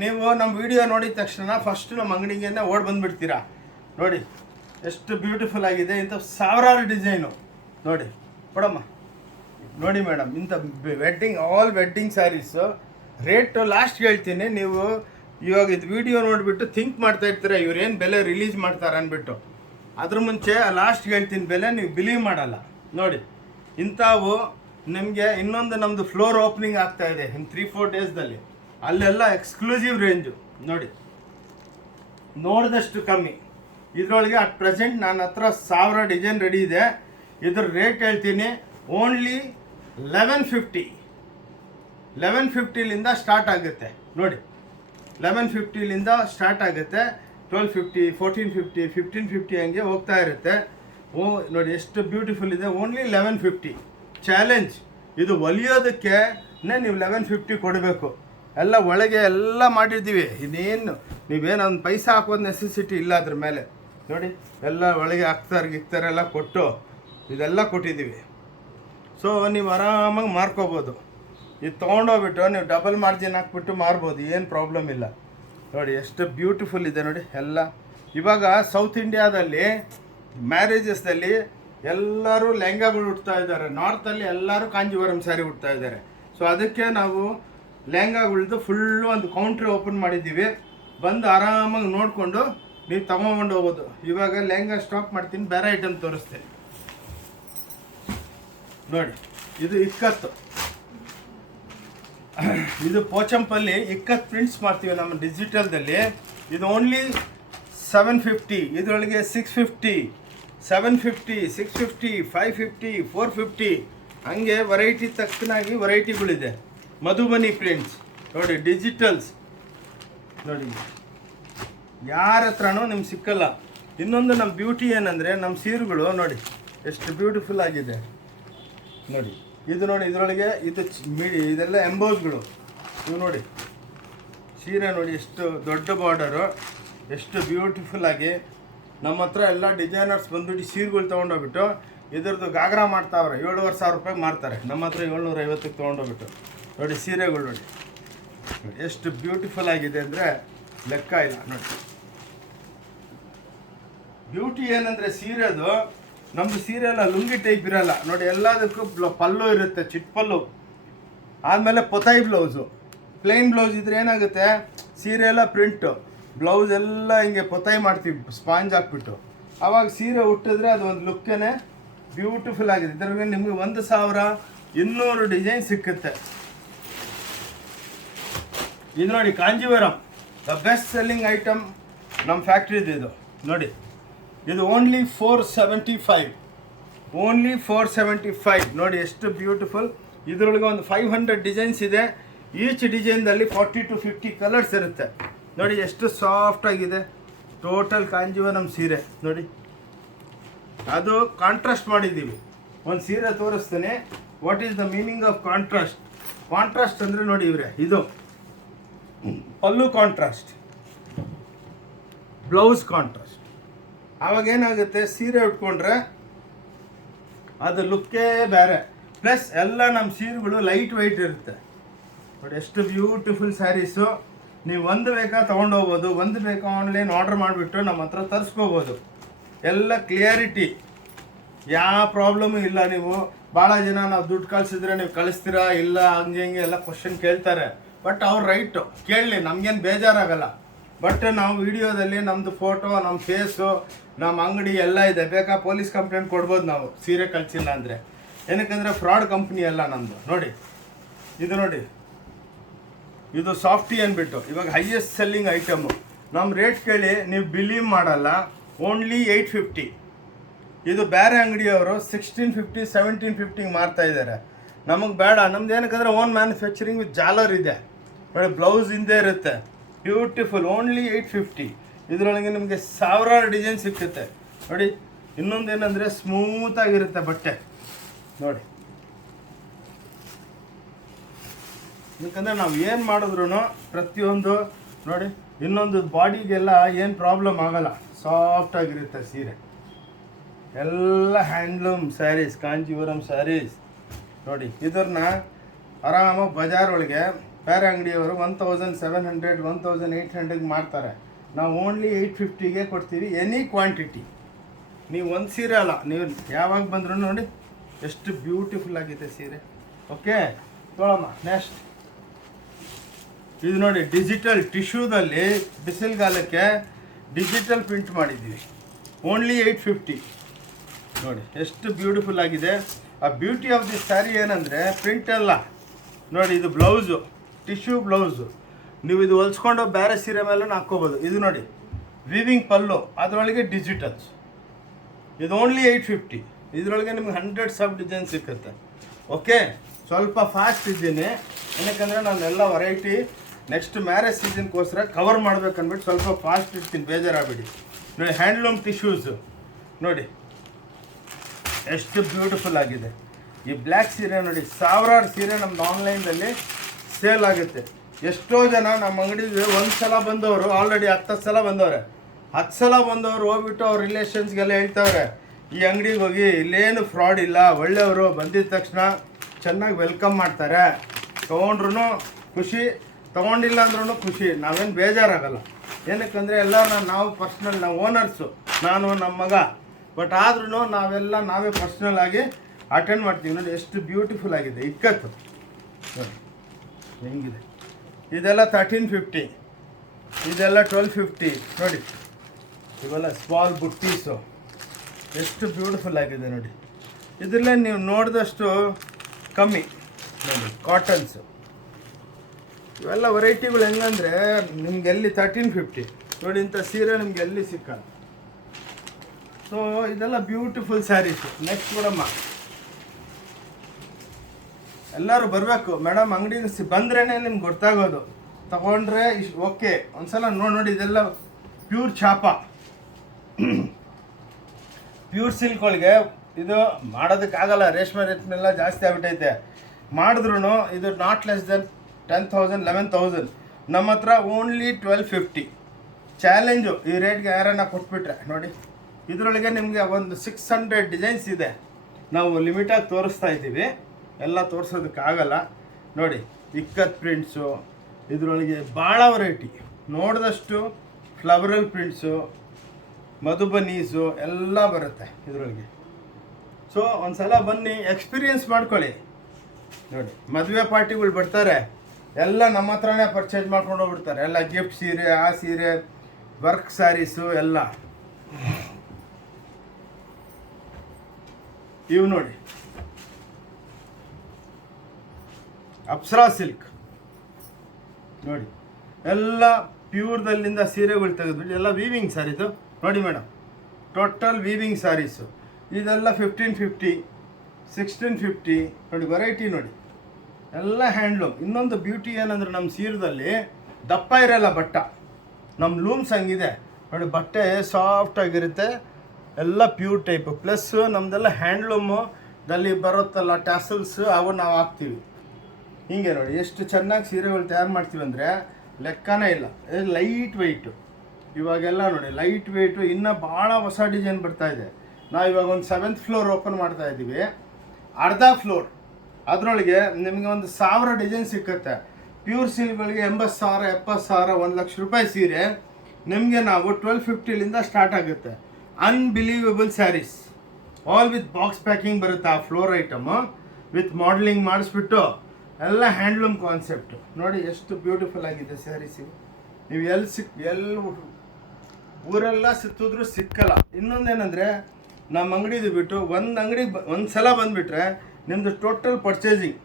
ನೀವು ನಮ್ಮ ವಿಡಿಯೋ ನೋಡಿದ ತಕ್ಷಣ ಫಸ್ಟ್ ನಮ್ಮ ಅಂಗಡಿಗೆ ಓಡಿ ಬಂದುಬಿಡ್ತೀರಾ. ನೋಡಿ ಎಷ್ಟು ಬ್ಯೂಟಿಫುಲ್ ಆಗಿದೆ. ಇಂಥ ಸಾವಿರಾರು ಡಿಸೈನು ನೋಡಿ. ಕೊಡಮ್ಮ ನೋಡಿ ಮೇಡಮ್, ಇಂಥ all wedding saris rate last ಹೇಳ್ತೀನಿ. ನೀವು ಇವಾಗ ಇದು ವಿಡಿಯೋ ನೋಡಿಬಿಟ್ಟು ಥಿಂಕ್ ಮಾಡ್ತಾ ಇರ್ತೀರ ಇವ್ರೇನು ಬೆಲೆ ರಿಲೀಸ್ ಮಾಡ್ತಾರೆ ಅಂದ್ಬಿಟ್ಟು. ಅದ್ರ ಮುಂಚೆ ಲಾಸ್ಟ್ ಹೇಳ್ತೀನಿ ಬೆಲೆ, ನೀವು ಬಿಲೀವ್ ಮಾಡಲ್ಲ. ನೋಡಿ ಇಂಥವು ನಿಮಗೆ ಇನ್ನೊಂದು ನಮ್ಮದು ಫ್ಲೋರ್ ಓಪನಿಂಗ್ ಆಗ್ತಾ ಇದೆ ಇನ್ನು 3-4 ಡೇಸ್ದಲ್ಲಿ. ಅಲ್ಲೆಲ್ಲ ಎಕ್ಸ್ಕ್ಲೂಸಿವ್ ರೇಂಜು ನೋಡಿ, ನೋಡಿದಷ್ಟು ಕಮ್ಮಿ. ಇದರೊಳಗೆ ಅಟ್ ಪ್ರೆಸೆಂಟ್ ನನ್ನ ಹತ್ರ 1000 ಡಿಸೈನ್ ರೆಡಿ ಇದೆ. ಇದ್ರ ರೇಟ್ ಹೇಳ್ತೀನಿ ಓನ್ಲಿ 1150ಲಿಂದ ಸ್ಟಾರ್ಟ್ ಆಗುತ್ತೆ ನೋಡಿ. 1150ಲಿಂದ ಸ್ಟಾರ್ಟ್ ಆಗುತ್ತೆ. 1250, 1450, 1550 ಹಂಗೆ ಹೋಗ್ತಾ ಇರುತ್ತೆ. ನೋಡಿ ಎಷ್ಟು ಬ್ಯೂಟಿಫುಲ್ ಇದೆ. Only 1150 challenge. ಇದು ಹೊಲಿಯೋದಕ್ಕೆ ನೀವು 1150 ಕೊಡಬೇಕು. ಎಲ್ಲ ಒಳಗೆ ಎಲ್ಲ ಮಾಡಿದ್ದೀವಿ. ನೀವೇನು ಒಂದು ಪೈಸಾ ಹಾಕೋದು ನೆಸೆಸಿಟಿ ಇಲ್ಲ ಅದ್ರ ಮೇಲೆ. ನೋಡಿ ಎಲ್ಲ ಒಳಗೆ ಗಿಕ್ತಾರೆ ಎಲ್ಲ ಕೊಟ್ಟು ಇದೆಲ್ಲ ಕೊಟ್ಟಿದ್ದೀವಿ. ಸೊ ನೀವು ಆರಾಮಾಗಿ ಮಾರ್ಕೋಬೋದು. ಇದು ತೊಗೊಂಡೋಗ್ಬಿಟ್ಟು ನೀವು ಡಬಲ್ ಮಾರ್ಜಿನ್ ಹಾಕ್ಬಿಟ್ಟು ಮಾರ್ಬೋದು, ಏನು ಪ್ರಾಬ್ಲಮ್ ಇಲ್ಲ. ನೋಡಿ ಎಷ್ಟು ಬ್ಯೂಟಿಫುಲ್ ಇದೆ ನೋಡಿ ಎಲ್ಲ. ಇವಾಗ ಸೌತ್ ಇಂಡಿಯಾದಲ್ಲಿ ಮ್ಯಾರೇಜಸ್ದಲ್ಲಿ ಎಲ್ಲರೂ ಲೆಹಂಗಾಗಳು ಉಡ್ತಾ ಇದ್ದಾರೆ. ನಾರ್ತಲ್ಲಿ ಎಲ್ಲರೂ ಕಾಂಜೀವರಂ ಸ್ಯಾರಿ ಉಡ್ತಾ ಇದ್ದಾರೆ. ಸೊ ಅದಕ್ಕೆ ನಾವು ಲೆಹಂಗಾಗಳ್ದು ಫುಲ್ಲು ಒಂದು ಕೌಂಟ್ರಿ ಓಪನ್ ಮಾಡಿದ್ದೀವಿ. ಬಂದು ಆರಾಮಾಗಿ ನೋಡಿಕೊಂಡು ನೀವು ತಗೊಂಡು ಹೋಗೋದು. ಇವಾಗ ಲೆಹಂಗಾ ಸ್ಟಾಪ್ ಮಾಡ್ತೀನಿ, ಬೇರೆ ಐಟಮ್ ತೋರಿಸ್ತೀನಿ ನೋಡಿ. ಇದು ಇಕ್ಕತ್ತು, ಇದು ಪೋಚಂಪಲ್ಲಿ ಇಕ್ಕತ್ ಪ್ರಿಂಟ್ಸ್ ಮಾಡ್ತೀವಿ ನಮ್ಮ ಡಿಜಿಟಲ್ದಲ್ಲಿ. ಇದು ಓನ್ಲಿ 750. ಇದರೊಳಗೆ 650, 750, 650, 550, 450 ಹಂಗೆ ವೆರೈಟಿ ತಕ್ಕನಾಗಿ ವೆರೈಟಿಗಳಿದೆ. ಮಧುಬನಿ ಪ್ರಿಂಟ್ಸ್ ನೋಡಿ, ಡಿಜಿಟಲ್ಸ್ ನೋಡಿ, ಯಾರ ಹತ್ರನೂ ನಿಮ್ಗೆ ಸಿಕ್ಕಲ್ಲ. ಇನ್ನೊಂದು ನಮ್ಮ ಬ್ಯೂಟಿ ಏನಂದರೆ ನಮ್ಮ ಸೀರೆಗಳು ನೋಡಿ ಎಷ್ಟು ಬ್ಯೂಟಿಫುಲ್ ಆಗಿದೆ ನೋಡಿ. ಇದು ನೋಡಿ ಇದರೊಳಗೆ ಇದು ಇದೆಲ್ಲ ಎಂಬೋಸ್ಗಳು. ಇವು ನೋಡಿ ಸೀರೆ ನೋಡಿ ಎಷ್ಟು ದೊಡ್ಡ ಬಾರ್ಡರು, ಎಷ್ಟು ಬ್ಯೂಟಿಫುಲ್ ಆಗಿ. ನಮ್ಮ ಹತ್ರ ಎಲ್ಲ ಡಿಸೈನರ್ಸ್ ಬಂದ್ಬಿಟ್ಟು ಸೀರೆಗಳು ತೊಗೊಂಡೋಗ್ಬಿಟ್ಟು ಇದ್ರದ್ದು ಗಾಗ್ರಾ ಮಾಡ್ತಾವ್ರೆ, 7,500 ರೂಪಾಯಿಗೆ ಮಾರ್ತಾರೆ. ನಮ್ಮ ಹತ್ರ 750ಕ್ಕೆ ತೊಗೊಂಡೋಗ್ಬಿಟ್ಟು ನೋಡಿ ಸೀರೆಗಳು ನೋಡಿ ಎಷ್ಟು ಬ್ಯೂಟಿಫುಲ್ ಆಗಿದೆ ಅಂದರೆ ಲೆಕ್ಕ ಇಲ್ಲ ನೋಡಿ. ಬ್ಯೂಟಿ ಏನಂದರೆ ಸೀರೆದು, ನಮ್ಮದು ಸೀರೆ ಎಲ್ಲ ಲುಂಗಿ ಟೈಪ್ ಇರಲ್ಲ ನೋಡಿ, ಎಲ್ಲದಕ್ಕೂ ಪಲ್ಲು ಇರುತ್ತೆ, ಚಿಕ್ಕ ಪಲ್ಲು. ಆದಮೇಲೆ ಪೊತಾಯಿ ಬ್ಲೌಸು, ಪ್ಲೇನ್ ಬ್ಲೌಸ್ ಇದ್ರೆ ಏನಾಗುತ್ತೆ ಸೀರೆ ಎಲ್ಲ ಪ್ರಿಂಟು, ಬ್ಲೌಸ್ ಎಲ್ಲ ಹಿಂಗೆ ಪೊತಾಯಿ ಮಾಡ್ತೀವಿ ಸ್ಪಾಂಜ್ ಹಾಕ್ಬಿಟ್ಟು. ಆವಾಗ ಸೀರೆ ಉಟ್ಟಿದ್ರೆ ಅದು ಒಂದು ಲುಕ್ಕೇ ಬ್ಯೂಟಿಫುಲ್ ಆಗಿದೆ. ಇದರಲ್ಲಿ ನಿಮಗೆ 1,200 ಡಿಸೈನ್ ಸಿಕ್ಕುತ್ತೆ. ಇದು ನೋಡಿ Kanjeevaram, the best selling item ನಮ್ಮ ಫ್ಯಾಕ್ಟ್ರಿದು ಇದು ನೋಡಿ. ಇದು ಓನ್ಲಿ 475, ಓನ್ಲಿ 475 ನೋಡಿ ಎಷ್ಟು ಬ್ಯೂಟಿಫುಲ್. ಇದರೊಳಗೆ ಒಂದು 500 ಡಿಸೈನ್ಸ್ ಇದೆ. ಈಚ್ ಡಿಸೈನ್ದಲ್ಲಿ 40 to 50 ಕಲರ್ಸ್ ಇರುತ್ತೆ ನೋಡಿ. ಎಷ್ಟು ಸಾಫ್ಟ್ ಆಗಿದೆ ಟೋಟಲ್ ಕಾಂಜೀವರಂ ಸೀರೆ ನೋಡಿ. ಅದು ಕಾಂಟ್ರಾಸ್ಟ್ ಮಾಡಿದ್ದೀವಿ. ಒಂದು ಸೀರೆ ತೋರಿಸ್ತೇನೆ, what is the meaning of contrast. Contrast ಅಂದರೆ ನೋಡಿ ಇವರೇ, ಇದು ಪಲ್ಲು ಕಾಂಟ್ರಾಸ್ಟ್, ಬ್ಲೌಸ್ ಕಾಂಟ್ರಾಸ್ಟ್. ಆವಾಗ ಏನಾಗುತ್ತೆ ಸೀರೆ ಉಟ್ಕೊಂಡ್ರೆ ಅದು ಲುಕ್ಕೇ ಬೇರೆ. ಪ್ಲಸ್ ಎಲ್ಲ ನಮ್ಮ ಸೀರೆಗಳು ಲೈಟ್ ವೆಯ್ಟ್ ಇರುತ್ತೆ ನೋಡಿ. ಎಷ್ಟು ಬ್ಯೂಟಿಫುಲ್ ಸ್ಯಾರೀಸು. ನೀವು ಒಂದು ಬೇಕಾ ತೊಗೊಂಡೋಗ್ಬೋದು, ಒಂದು ಬೇಕಾ ಆನ್ಲೈನ್ ಆರ್ಡರ್ ಮಾಡಿಬಿಟ್ಟು ನಮ್ಮ ಹತ್ರ ತರಿಸ್ಕೋಬೋದು. ಎಲ್ಲ ಕ್ಲಿಯರಿಟಿ, ಯಾವ ಪ್ರಾಬ್ಲಮ್ಮು ಇಲ್ಲ. ನೀವು ಭಾಳ ಜನ ನಾವು ದುಡ್ಡು ಕಳಿಸಿದ್ರೆ ನೀವು ಕಳಿಸ್ತೀರಾ ಇಲ್ಲ ಹಂಗೆ ಹಿಂಗೆ ಎಲ್ಲ ಕ್ವಶನ್ ಕೇಳ್ತಾರೆ. ಬಟ್ ಅವ್ರು ರೈಟು ಕೇಳಲಿ, ನಮಗೇನು ಬೇಜಾರಾಗಲ್ಲ. ಬಟ್ ನಾವು ವಿಡಿಯೋದಲ್ಲಿ ನಮ್ಮದು ಫೋಟೋ, ನಮ್ಮ ಫೇಸು, ನಮ್ಮ ಅಂಗಡಿ ಎಲ್ಲ ಇದೆ. ಬೇಕಾ ಪೊಲೀಸ್ ಕಂಪ್ಲೇಂಟ್ ಕೊಡ್ಬೋದು ನಾವು ಸೀರೆ ಕಳಿಸಿಲ್ಲ ಅಂದರೆ. ಏನಕ್ಕಂದರೆ ಫ್ರಾಡ್ ಕಂಪ್ನಿ ಎಲ್ಲ ನಮ್ಮದು ನೋಡಿ. ಇದು ನೋಡಿ, ಇದು ಸಾಫ್ಟಿ ಅಂದ್ಬಿಟ್ಟು ಇವಾಗ ಹೈಯೆಸ್ಟ್ ಸೆಲ್ಲಿಂಗ್ ಐಟಮು. ನಮ್ಮ ರೇಟ್ ಕೇಳಿ ನೀವು ಬಿಲೀವ್ ಮಾಡಲ್ಲ, ಓನ್ಲಿ 850. ಇದು ಬೇರೆ ಅಂಗಡಿಯವರು 1650 1750 ಮಾರ್ತಾ ಇದ್ದಾರೆ. ನಮಗೆ ಬೇಡ, ನಮ್ದು ಏನಕ್ಕಂದರೆ ಓನ್ ಮ್ಯಾನುಫ್ಯಾಕ್ಚರಿಂಗ್ ವಿತ್ ಜಾಲರ್ ಇದೆ ನೋಡಿ. ಬ್ಲೌಸ್ ಹಿಂದೆ ಇರುತ್ತೆ, ಬ್ಯೂಟಿಫುಲ್, ಓನ್ಲಿ 850. ಇದರೊಳಗೆ ನಿಮಗೆ 1000 ಡಿಸೈನ್ ಸಿಕ್ಕುತ್ತೆ ನೋಡಿ. ಇನ್ನೊಂದು ಏನಂದರೆ ಸ್ಮೂತಾಗಿರುತ್ತೆ ಬಟ್ಟೆ ನೋಡಿ. ಯಾಕಂದರೆ ನಾವು ಏನು ಮಾಡಿದ್ರು ಪ್ರತಿಯೊಂದು ನೋಡಿ. ಇನ್ನೊಂದು ಬಾಡಿಗೆಲ್ಲ ಏನು ಪ್ರಾಬ್ಲಮ್ ಆಗಲ್ಲ, ಸಾಫ್ಟಾಗಿರುತ್ತೆ ಸೀರೆ. ಎಲ್ಲ ಹ್ಯಾಂಡ್ಲೂಮ್ ಸ್ಯಾರೀಸ್, ಕಾಂಜೀವರಂ ಸ್ಯಾರೀಸ್ ನೋಡಿ. ಇದನ್ನ ಆರಾಮಾಗಿ ಬಜಾರ್ ಒಳಗೆ ಬೇರೆ ಅಂಗಡಿಯವರು 1700 1800 ಮಾಡ್ತಾರೆ. ನಾವು ಓನ್ಲಿ 850ಗೆ ಕೊಡ್ತೀವಿ, ಎನಿ ಕ್ವಾಂಟಿಟಿ. ನೀವು ಒಂದು ಸೀರೆ ಅಲ್ಲ, ನೀವು ಯಾವಾಗ ಬಂದರೂ ನೋಡಿ ಎಷ್ಟು ಬ್ಯೂಟಿಫುಲ್ ಆಗಿದೆ ಸೀರೆ. ಓಕೆ ತೊಳಮ್ಮ. ನೆಕ್ಸ್ಟ್ ಇದು ನೋಡಿ, ಡಿಜಿಟಲ್ ಟಿಶ್ಯೂದಲ್ಲಿ ಬಿಸಿಲುಗಾಲಕ್ಕೆ ಡಿಜಿಟಲ್ ಪ್ರಿಂಟ್ ಮಾಡಿದ್ದೀವಿ, ಓನ್ಲಿ 850 ನೋಡಿ. ಎಷ್ಟು ಬ್ಯೂಟಿಫುಲ್ ಆಗಿದೆ. ಆ ಬ್ಯೂಟಿ ಆಫ್ ದಿಸ್ ಸ್ಯಾರಿ ಏನಂದರೆ ಪ್ರಿಂಟ್ ಎಲ್ಲ ನೋಡಿ. ಇದು ಬ್ಲೌಸು, ಟಿಶ್ಯೂ ಬ್ಲೌಸು. ನೀವು ಇದು ಹೊಲ್ಸ್ಕೊಂಡು ಬೇರೆ ಸೀರೆ ಮೇಲೆ ಹಾಕ್ಕೋಬೋದು. ಇದು ನೋಡಿ ವೀವಿಂಗ್ ಪಲ್ಲು, ಅದರೊಳಗೆ ಡಿಜಿಟಲ್ಸ್. ಇದು ಓನ್ಲಿ 850. ಇದರೊಳಗೆ ನಿಮ್ಗೆ 100 ಸಬ್ ಡಿಸೈನ್ ಸಿಕ್ಕುತ್ತೆ. ಓಕೆ, ಸ್ವಲ್ಪ ಫಾಸ್ಟ್ ಇದ್ದೀನಿ, ಏನಕ್ಕಂದರೆ ನಾನೆಲ್ಲ ವೆರೈಟಿ ನೆಕ್ಸ್ಟ್ ಮ್ಯಾರೇಜ್ ಸೀಸನ್ಗೋಸ್ಕರ ಕವರ್ ಮಾಡ್ಬೇಕಂದ್ಬಿಟ್ಟು ಸ್ವಲ್ಪ ಫಾಸ್ಟ್ ಇರ್ತೀನಿ, ಬೇಜಾರಾಗಬೇಡಿ ನೋಡಿ. ಹ್ಯಾಂಡ್ಲೂಮ್ ಟಿಶ್ಯೂಸು ನೋಡಿ ಎಷ್ಟು ಬ್ಯೂಟಿಫುಲ್ ಆಗಿದೆ. ಈ ಬ್ಲ್ಯಾಕ್ ಸೀರೆ ನೋಡಿ, 1000 ಸೀರೆ ನಮ್ದು ಆನ್ಲೈನ್ದಲ್ಲಿ ಸೇಲ್ ಆಗುತ್ತೆ. ಎಷ್ಟೋ ಜನ ನಮ್ಮ ಅಂಗಡಿಗೆ ಒಂದು ಸಲ ಬಂದವರು ಆಲ್ರೆಡಿ 10 ಸಲ ಬಂದವ್ರೆ. 10 ಸಲ ಬಂದವರು ಹೋಗ್ಬಿಟ್ಟು ಅವ್ರ ರಿಲೇಷನ್ಸ್ಗೆಲ್ಲ ಹೇಳ್ತಾವ್ರೆ, ಈ ಅಂಗಡಿಗೆ ಹೋಗಿ ಇಲ್ಲೇನು ಫ್ರಾಡ್ ಇಲ್ಲ, ಒಳ್ಳೆಯವರು, ಬಂದಿದ್ದ ತಕ್ಷಣ ಚೆನ್ನಾಗಿ ವೆಲ್ಕಮ್ ಮಾಡ್ತಾರೆ, ತೊಗೊಂಡ್ರು ಖುಷಿ, ತೊಗೊಂಡಿಲ್ಲ ಅಂದ್ರೂ ಖುಷಿ, ನಾವೇನು ಬೇಜಾರಾಗಲ್ಲ. ಏನಕ್ಕಂದರೆ ಎಲ್ಲರೂ ನಾವು ಪರ್ಸ್ನಲ್, ನಾವು ಓನರ್ಸು, ನಾನು ನಮ್ಮ ಮಗ. ಬಟ್ ಆದ್ರೂ ನಾವೇ ಪರ್ಸ್ನಲ್ ಆಗಿ ಅಟೆಂಡ್ ಮಾಡ್ತೀವಿ ನೋಡಿ. ಎಷ್ಟು ಬ್ಯೂಟಿಫುಲ್ ಆಗಿದೆ, ಇಕ್ಕತ್ತು ನೋಡಿ ಹೆಂಗಿದೆ. ಇದೆಲ್ಲ 1350, ಇದೆಲ್ಲ 1250 ನೋಡಿ. ಇವೆಲ್ಲ ಸ್ಮಾಲ್ ಬುಟ್ಟೀಸು ಎಷ್ಟು ಬ್ಯೂಟಿಫುಲ್ ಆಗಿದೆ ನೋಡಿ. ಇದರಲ್ಲೇ ನೀವು ನೋಡಿದಷ್ಟು ಕಮ್ಮಿ ನೋಡಿ. ಕಾಟನ್ಸು ಇವೆಲ್ಲ ವೆರೈಟಿಗಳು ಹೆಂಗಂದರೆ ನಿಮ್ಗೆ ಎಲ್ಲಿ 1350 ನೋಡಿ, ಇಂಥ ಸೀರೆ ನಿಮ್ಗೆ ಎಲ್ಲಿ ಸಿಕ್ಕಲ್ಲ. ಸೊ ಇದೆಲ್ಲ ಬ್ಯೂಟಿಫುಲ್ ಸ್ಯಾರೀಸು. ನೆಕ್ಸ್ಟ್ ಕೊಡಮ್ಮ, ಎಲ್ಲರೂ ಬರಬೇಕು ಮೇಡಮ್, ಅಂಗಡಿಗೆ ಬಂದ್ರೇ ನಿಮ್ಗೆ ಗೊತ್ತಾಗೋದು. ತಗೊಂಡ್ರೆ ಇಷ್ಟು ಓಕೆ, ಒಂದ್ಸಲ ನೋಡಿ. ಇದೆಲ್ಲ ಪ್ಯೂರ್ ಛಾಪ ಪ್ಯೂರ್ ಸಿಲ್ಕ್ಗಳಿಗೆ ಇದು ಮಾಡೋದಕ್ಕಾಗಲ್ಲ, ರೇಷ್ಮೆಲ್ಲ ಜಾಸ್ತಿ ಆಗ್ಬಿಟ್ಟೈತೆ. ಮಾಡಿದ್ರು ಇದು ನಾಟ್ ಲೆಸ್ ದೆನ್ 10,000 11,000. ನಮ್ಮ ಹತ್ರ ಓನ್ಲಿ 1250 ಚಾಲೆಂಜು. ಈ ರೇಟ್ಗೆ ಯಾರನ್ನ ಕೊಟ್ಬಿಟ್ರೆ ನೋಡಿ, ಇದರೊಳಗೆ ನಿಮಗೆ ಒಂದು 600 ಡಿಸೈನ್ಸ್ ಇದೆ. ನಾವು ಲಿಮಿಟಾಗಿ ತೋರಿಸ್ತಾ ಇದ್ದೀವಿ, ಎಲ್ಲ ತೋರಿಸೋದಕ್ಕಾಗಲ್ಲ. ನೋಡಿ ಇಕ್ಕತ್ ಪ್ರಿಂಟ್ಸು, ಇದರೊಳಗೆ ಭಾಳ ವೆರೈಟಿ, ನೋಡಿದಷ್ಟು ಫ್ಲವರಲ್ ಪ್ರಿಂಟ್ಸು, ಮಧುಬನೀಸು ಎಲ್ಲ ಬರುತ್ತೆ ಇದರೊಳಗೆ. ಸೊ ಒಂದು ಸಲ ಬನ್ನಿ, ಎಕ್ಸ್ಪೀರಿಯೆನ್ಸ್ ಮಾಡ್ಕೊಳ್ಳಿ. ನೋಡಿ ಮದುವೆ ಪಾರ್ಟಿಗಳು ಬರ್ತಾರೆ, ಎಲ್ಲ ನಮ್ಮ ಹತ್ರನೇ ಪರ್ಚೇಸ್ ಮಾಡ್ಕೊಂಡು ಹೋಗ್ಬಿಡ್ತಾರೆ. ಎಲ್ಲ ಗಿಫ್ಟ್ ಸೀರೆ, ಆ ಸೀರೆ, ವರ್ಕ್ ಸ್ಯಾರೀಸು ಎಲ್ಲ. ಇವು ನೋಡಿ ಅಪ್ಸರಾ ಸಿಲ್ಕ್, ನೋಡಿ ಎಲ್ಲ ಪ್ಯೂರ್ದಲ್ಲಿಂದ ಸೀರೆಗಳು ತೆಗೆದ್ಬಿಟ್ಟು ಎಲ್ಲ ವೀವಿಂಗ್ ಸ್ಯಾರೀಸು. ನೋಡಿ ಮೇಡಮ್, ಟೋಟಲ್ ವೀವಿಂಗ್ ಸ್ಯಾರೀಸು. ಇದೆಲ್ಲ 1550 1650. ನೋಡಿ ವೆರೈಟಿ ನೋಡಿ, ಎಲ್ಲ ಹ್ಯಾಂಡ್ಲೂಮ್. ಇನ್ನೊಂದು ಬ್ಯೂಟಿ ಏನಂದ್ರೆ ನಮ್ಮ ಸೀರೆದಲ್ಲಿ ದಪ್ಪ ಇರಲ್ಲ ಬಟ್ಟ, ನಮ್ಮ ಲೂಮ್ಸ್ ಹಂಗಿದೆ ನೋಡಿ, ಬಟ್ಟೆ ಸಾಫ್ಟಾಗಿರುತ್ತೆ, ಎಲ್ಲ ಪ್ಯೂರ್ ಟೈಪು. ಪ್ಲಸ್ ನಮ್ಮದೆಲ್ಲ ಹ್ಯಾಂಡ್ಲೂಮಲ್ಲಿ ಬರುತ್ತಲ್ಲ ಟ್ಯಾಸಲ್ಸ್, ಅವು ನಾವು ಹಾಕ್ತೀವಿ. ಹಿಂಗೆ ನೋಡಿ ಎಷ್ಟು ಚೆನ್ನಾಗಿ ಸೀರೆಗಳು ತಯಾರು ಮಾಡ್ತೀವಿ ಅಂದರೆ ಲೆಕ್ಕನೇ ಇಲ್ಲ. ಲೈಟ್ ವೆಯ್ಟು, ಇವಾಗೆಲ್ಲ ನೋಡಿ ಲೈಟ್ ವೆಯ್ಟು. ಇನ್ನೂ ಭಾಳ ಹೊಸ ಡಿಸೈನ್ ಬರ್ತಾಯಿದೆ. ನಾವು ಇವಾಗ ಒಂದು 7th ಫ್ಲೋರ್ ಓಪನ್ ಮಾಡ್ತಾ ಇದ್ದೀವಿ, ಅರ್ಧ ಫ್ಲೋರ್. ಅದರೊಳಗೆ ನಿಮಗೆ ಒಂದು 1000 ಡಿಸೈನ್ ಸಿಕ್ಕುತ್ತೆ. ಪ್ಯೂರ್ ಸಿಲ್ಕ್ಗಳಿಗೆ 80,000 70,000 1 ಲಕ್ಷ ರೂಪಾಯಿ ಸೀರೆ ನಿಮಗೆ ನಾವು 1250ಲಿಂದ ಸ್ಟಾರ್ಟ್ ಆಗುತ್ತೆ. Unbelievable saris, all with box packing ಬರುತ್ತೆ. ಆ ಫ್ಲೋರ್ ಐಟಮು ವಿತ್ ಮಾಡಲಿಂಗ್ ಮಾಡಿಸ್ಬಿಟ್ಟು ಎಲ್ಲ ಹ್ಯಾಂಡ್ಲೂಮ್ ಕಾನ್ಸೆಪ್ಟು. ನೋಡಿ ಎಷ್ಟು ಬ್ಯೂಟಿಫುಲ್ ಆಗಿದೆ ಸ್ಯಾರೀಸ್. ನೀವು ಎಲ್ಲಿ ಊರೆಲ್ಲ ಸುತ್ತಿದ್ರೂ ಸಿಕ್ಕಲ್ಲ. ಇನ್ನೊಂದೇನೆಂದರೆ ನಮ್ಮ ಅಂಗಡಿದು ಬಿಟ್ಟು ಒಂದು ಅಂಗಡಿಗೆ ಒಂದು ಸಲ ಬಂದುಬಿಟ್ರೆ ನಿಮ್ಮದು total purchasing,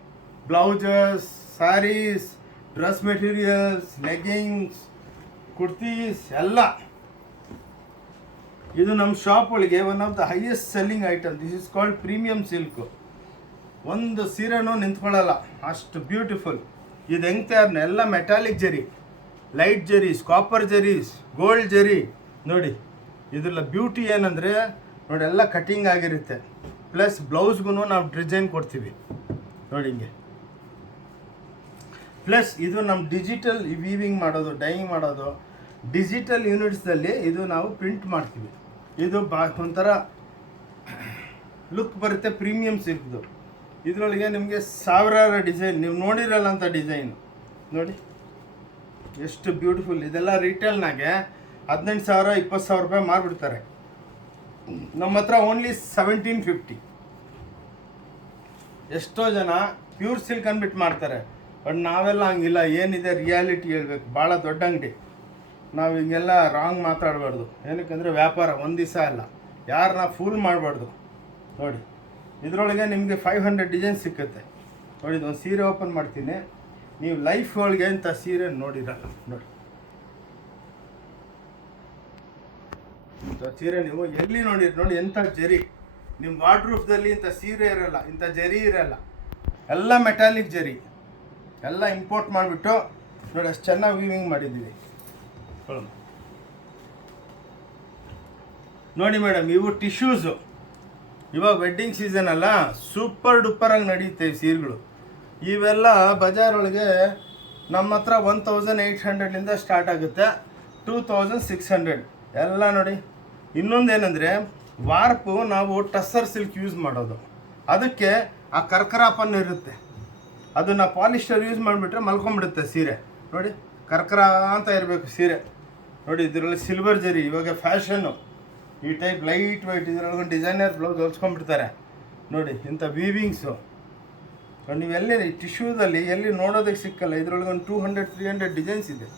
blouses, saris, dress materials, leggings, kurtis ಎಲ್ಲ. ಇದು ನಮ್ಮ ಶಾಪ್ ಒಳಗೆ one of the highest selling item. This is called premium silk. ಒಂದು ಸೀರೆನೂ ನಿಂತ್ಕೊಳ್ಳಲ್ಲ, ಅಷ್ಟು ಬ್ಯೂಟಿಫುಲ್. ಇದು ಹೆಂಗೆ ತಯಾರನ, ಎಲ್ಲ ಮೆಟಾಲಿಕ್ ಜರಿ, ಲೈಟ್ ಜರೀಸ್, ಕಾಪರ್ ಜರೀಸ್, ಗೋಲ್ಡ್ ಜರಿ. ನೋಡಿ ಇದ್ರಲ್ಲ ಬ್ಯೂಟಿ ಏನಂದರೆ ನೋಡಿ ಎಲ್ಲ ಕಟಿಂಗ್ ಆಗಿರುತ್ತೆ. ಪ್ಲಸ್ ಬ್ಲೌಸ್ಗೂ ನಾವು ಡಿಸೈನ್ ಕೊಡ್ತೀವಿ ನೋಡಿ ಹಿಂಗೆ. ಪ್ಲಸ್ ಇದು ನಮ್ಮ ಡಿಜಿಟಲ್ ವೀವಿಂಗ್ ಮಾಡೋದು, ಡೈಯಿಂಗ್ ಮಾಡೋದು, ಡಿಜಿಟಲ್ ಯೂನಿಟ್ಸ್ದಲ್ಲಿ ಇದು ನಾವು ಪ್ರಿಂಟ್ ಮಾಡ್ತೀವಿ. ಇದು ಒಂಥರ ಲುಕ್ ಬರುತ್ತೆ ಪ್ರೀಮಿಯಂ ಸಿಲ್ಕ್ದು. ಇದರೊಳಗೆ ನಿಮಗೆ ಸಾವಿರಾರು ಡಿಸೈನ್, ನೀವು ನೋಡಿರಲ್ಲ ಅಂತ ಡಿಸೈನ್ ನೋಡಿ ಎಷ್ಟು ಬ್ಯೂಟಿಫುಲ್. ಇದೆಲ್ಲ ರಿಟೇಲ್ನಾಗೆ 18,000 20,000 ರೂಪಾಯಿ ಮಾರ್ಬಿಡ್ತಾರೆ. ನಮ್ಮ ಹತ್ರ ಓನ್ಲಿ 1750. ಎಷ್ಟೋ ಜನ ಪ್ಯೂರ್ ಸಿಲ್ಕ್ ಅಂದ್ಬಿಟ್ಟು ಮಾಡ್ತಾರೆ, ಬಟ್ ನಾವೆಲ್ಲ ಹಂಗಿಲ್ಲ. ಏನಿದೆ ರಿಯಾಲಿಟಿ ಹೇಳ್ಬೇಕು, ಭಾಳ ದೊಡ್ಡ ಅಂಗಡಿ. ನಾವು ಹಿಂಗೆಲ್ಲ ರಾಂಗ್ ಮಾತಾಡಬಾರ್ದು. ಏನಕ್ಕೆಂದರೆ ವ್ಯಾಪಾರ ಒಂದು ದಿವಸ ಅಲ್ಲ, ಯಾರನ್ನ ಫೂಲ್ ಮಾಡಬಾರ್ದು. ನೋಡಿ ಇದರೊಳಗೆ ನಿಮಗೆ 500 ಡಿಸೈನ್ ಸಿಕ್ಕುತ್ತೆ. ನೋಡಿ ಒಂದು ಸೀರೆ ಓಪನ್ ಮಾಡ್ತೀನಿ, ನೀವು ಲೈಫ್ ಒಳಗೆ ಇಂಥ ಸೀರೆ ನೋಡಿರಲ್ಲ. ನೋಡಿ ಇಂಥ ಸೀರೆ ನೀವು ಎಲ್ಲಿ ನೋಡಿರಿ. ನೋಡಿ ಎಂಥ ಜರಿ, ನಿಮ್ಮ ವಾರ್ಡ್ರೂಫ್ದಲ್ಲಿ ಇಂಥ ಸೀರೆ ಇರಲ್ಲ, ಇಂಥ ಜರಿ ಇರಲ್ಲ. ಎಲ್ಲ ಮೆಟಾಲಿಕ್ ಜರಿ, ಎಲ್ಲ ಇಂಪೋರ್ಟ್ ಮಾಡಿಬಿಟ್ಟು ನೋಡಿ ಅಷ್ಟು ಚೆನ್ನಾಗಿ ವೀವಿಂಗ್ ಮಾಡಿದ್ದೀವಿ. ನೋಡಿ ಮೇಡಮ್, ಇವು ಟಿಶ್ಯೂಸು. ಇವಾಗ ವೆಡ್ಡಿಂಗ್ ಸೀಸನ್ ಅಲ್ಲ, ಸೂಪರ್ ಡೂಪರಾಗಿ ನಡೆಯುತ್ತೆ ಈ ಸೀರೆಗಳು. ಇವೆಲ್ಲ ಬಜಾರೊಳಗೆ ನಮ್ಮ ಹತ್ರ 1800ಲಿಂದ ಸ್ಟಾರ್ಟ್ ಆಗುತ್ತೆ, 2600 ಎಲ್ಲ. ನೋಡಿ ಇನ್ನೊಂದೇನೆಂದರೆ ವಾರ್ಪು ನಾವು ಟಸ್ಸರ್ ಸಿಲ್ಕ್ ಯೂಸ್ ಮಾಡೋದು, ಅದಕ್ಕೆ ಆ ಕರ್ಕರಾಪನ್ನು ಇರುತ್ತೆ, ಅದನ್ನು ಪಾಲಿಸ್ಟರ್ ಯೂಸ್ ಮಾಡಿಬಿಟ್ರೆ ಮಲ್ಕೊಂಡ್ಬಿಡುತ್ತೆ ಸೀರೆ. ನೋಡಿ ಕರ್ಕರ ಅಂತ ಇರಬೇಕು ಸೀರೆ. ನೋಡಿ ಇದರಲ್ಲಿ ಸಿಲ್ವರ್ ಜರಿ ಇವಾಗ ಫ್ಯಾಷನ್ನು, ಈ ಟೈಪ್ ಲೈಟ್ ವೈಟ್. ಇದರೊಳಗೆ ಡಿಸೈನರ್ ಬ್ಲೌಸ್ ಹೊಲ್ಸ್ಕೊಂಡ್ಬಿಡ್ತಾರೆ. ನೋಡಿ ಇಂಥ ವೀವಿಂಗ್ಸು ನೀವೆಲ್ಲಿ ಟಿಶ್ಯೂದಲ್ಲಿ ಎಲ್ಲಿ ನೋಡೋದಕ್ಕೆ ಸಿಕ್ಕಲ್ಲ. ಇದರೊಳಗೆ ಒಂದು 200-300 ಡಿಸೈನ್ಸ್ ಇದೆ.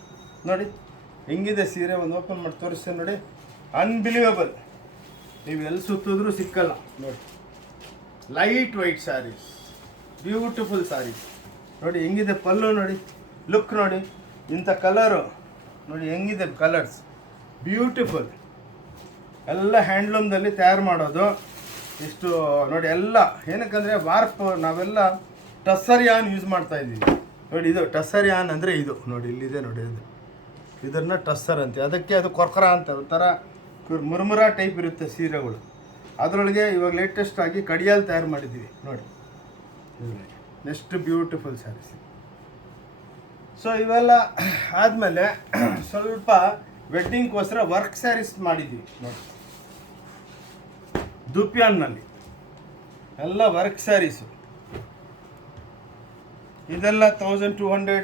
ನೋಡಿ ಹೆಂಗಿದೆ ಸೀರೆ, ಒಂದು ಓಪನ್ ಮಾಡಿ ತೋರಿಸ್ತೇನೆ ನೋಡಿ. ಅನ್ಬಿಲೀವಬಲ್, ನೀವು ಎಲ್ಲಿ ಸುತ್ತಿದ್ರೂ ಸಿಕ್ಕಲ್ಲ. ನೋಡಿ light white saris, beautiful saris. ನೋಡಿ ಹೆಂಗಿದೆ ಪಲ್ಲು, ನೋಡಿ ಲುಕ್ ನೋಡಿ, ಇಂಥ ಕಲರು ನೋಡಿ ಹೆಂಗಿದೆ, ಕಲರ್ಸ್ ಬ್ಯೂಟಿಫುಲ್. ಎಲ್ಲ ಹ್ಯಾಂಡ್ಲೂಮ್ದಲ್ಲಿ ತಯಾರು ಮಾಡೋದು. ಇಷ್ಟು ನೋಡಿ ಎಲ್ಲ ಏನಕ್ಕಂದರೆ ವಾರ್ಪ್ ನಾವೆಲ್ಲ ಟಸ್ಸರ್ ಯಾನ್ ಯೂಸ್ ಮಾಡ್ತಾ ಇದ್ದೀವಿ. ನೋಡಿ ಇದು ಟಸ್ಸರ್ ಯಾನ್ ಅಂದರೆ ಇದು ನೋಡಿ ಇಲ್ಲಿದೆ ನೋಡಿ, ಇದು ಇದನ್ನು ಟಸ್ಸರ್ ಅಂತೀವಿ. ಅದಕ್ಕೆ ಅದು ಕೊರ್ಕರ ಅಂತ ಒಂಥರ ಮುರ್ಮುರ ಟೈಪ್ ಇರುತ್ತೆ ಸೀರೆಗಳು. ಅದರೊಳಗೆ ಇವಾಗ ಲೇಟೆಸ್ಟ್ ಆಗಿ ಕಡಿಯಾಲ್ ತಯಾರು ಮಾಡಿದ್ದೀವಿ ನೋಡಿ. ಎಷ್ಟು ಬ್ಯೂಟಿಫುಲ್ ಸ್ಯಾರೀಸ್. ಸೊ ಇವೆಲ್ಲ ಆದಮೇಲೆ ಸ್ವಲ್ಪ ವೆಡ್ಡಿಂಗ್ಗೋಸ್ಕರ ವರ್ಕ್ ಸ್ಯಾರೀಸ್ ಮಾಡಿದ್ದೀವಿ ನೋಡಿ. ದುಪಿಯಾನ್ನಲ್ಲಿ ಎಲ್ಲ ವರ್ಕ್ ಸ್ಯಾರೀಸು. ಇದೆಲ್ಲ 1200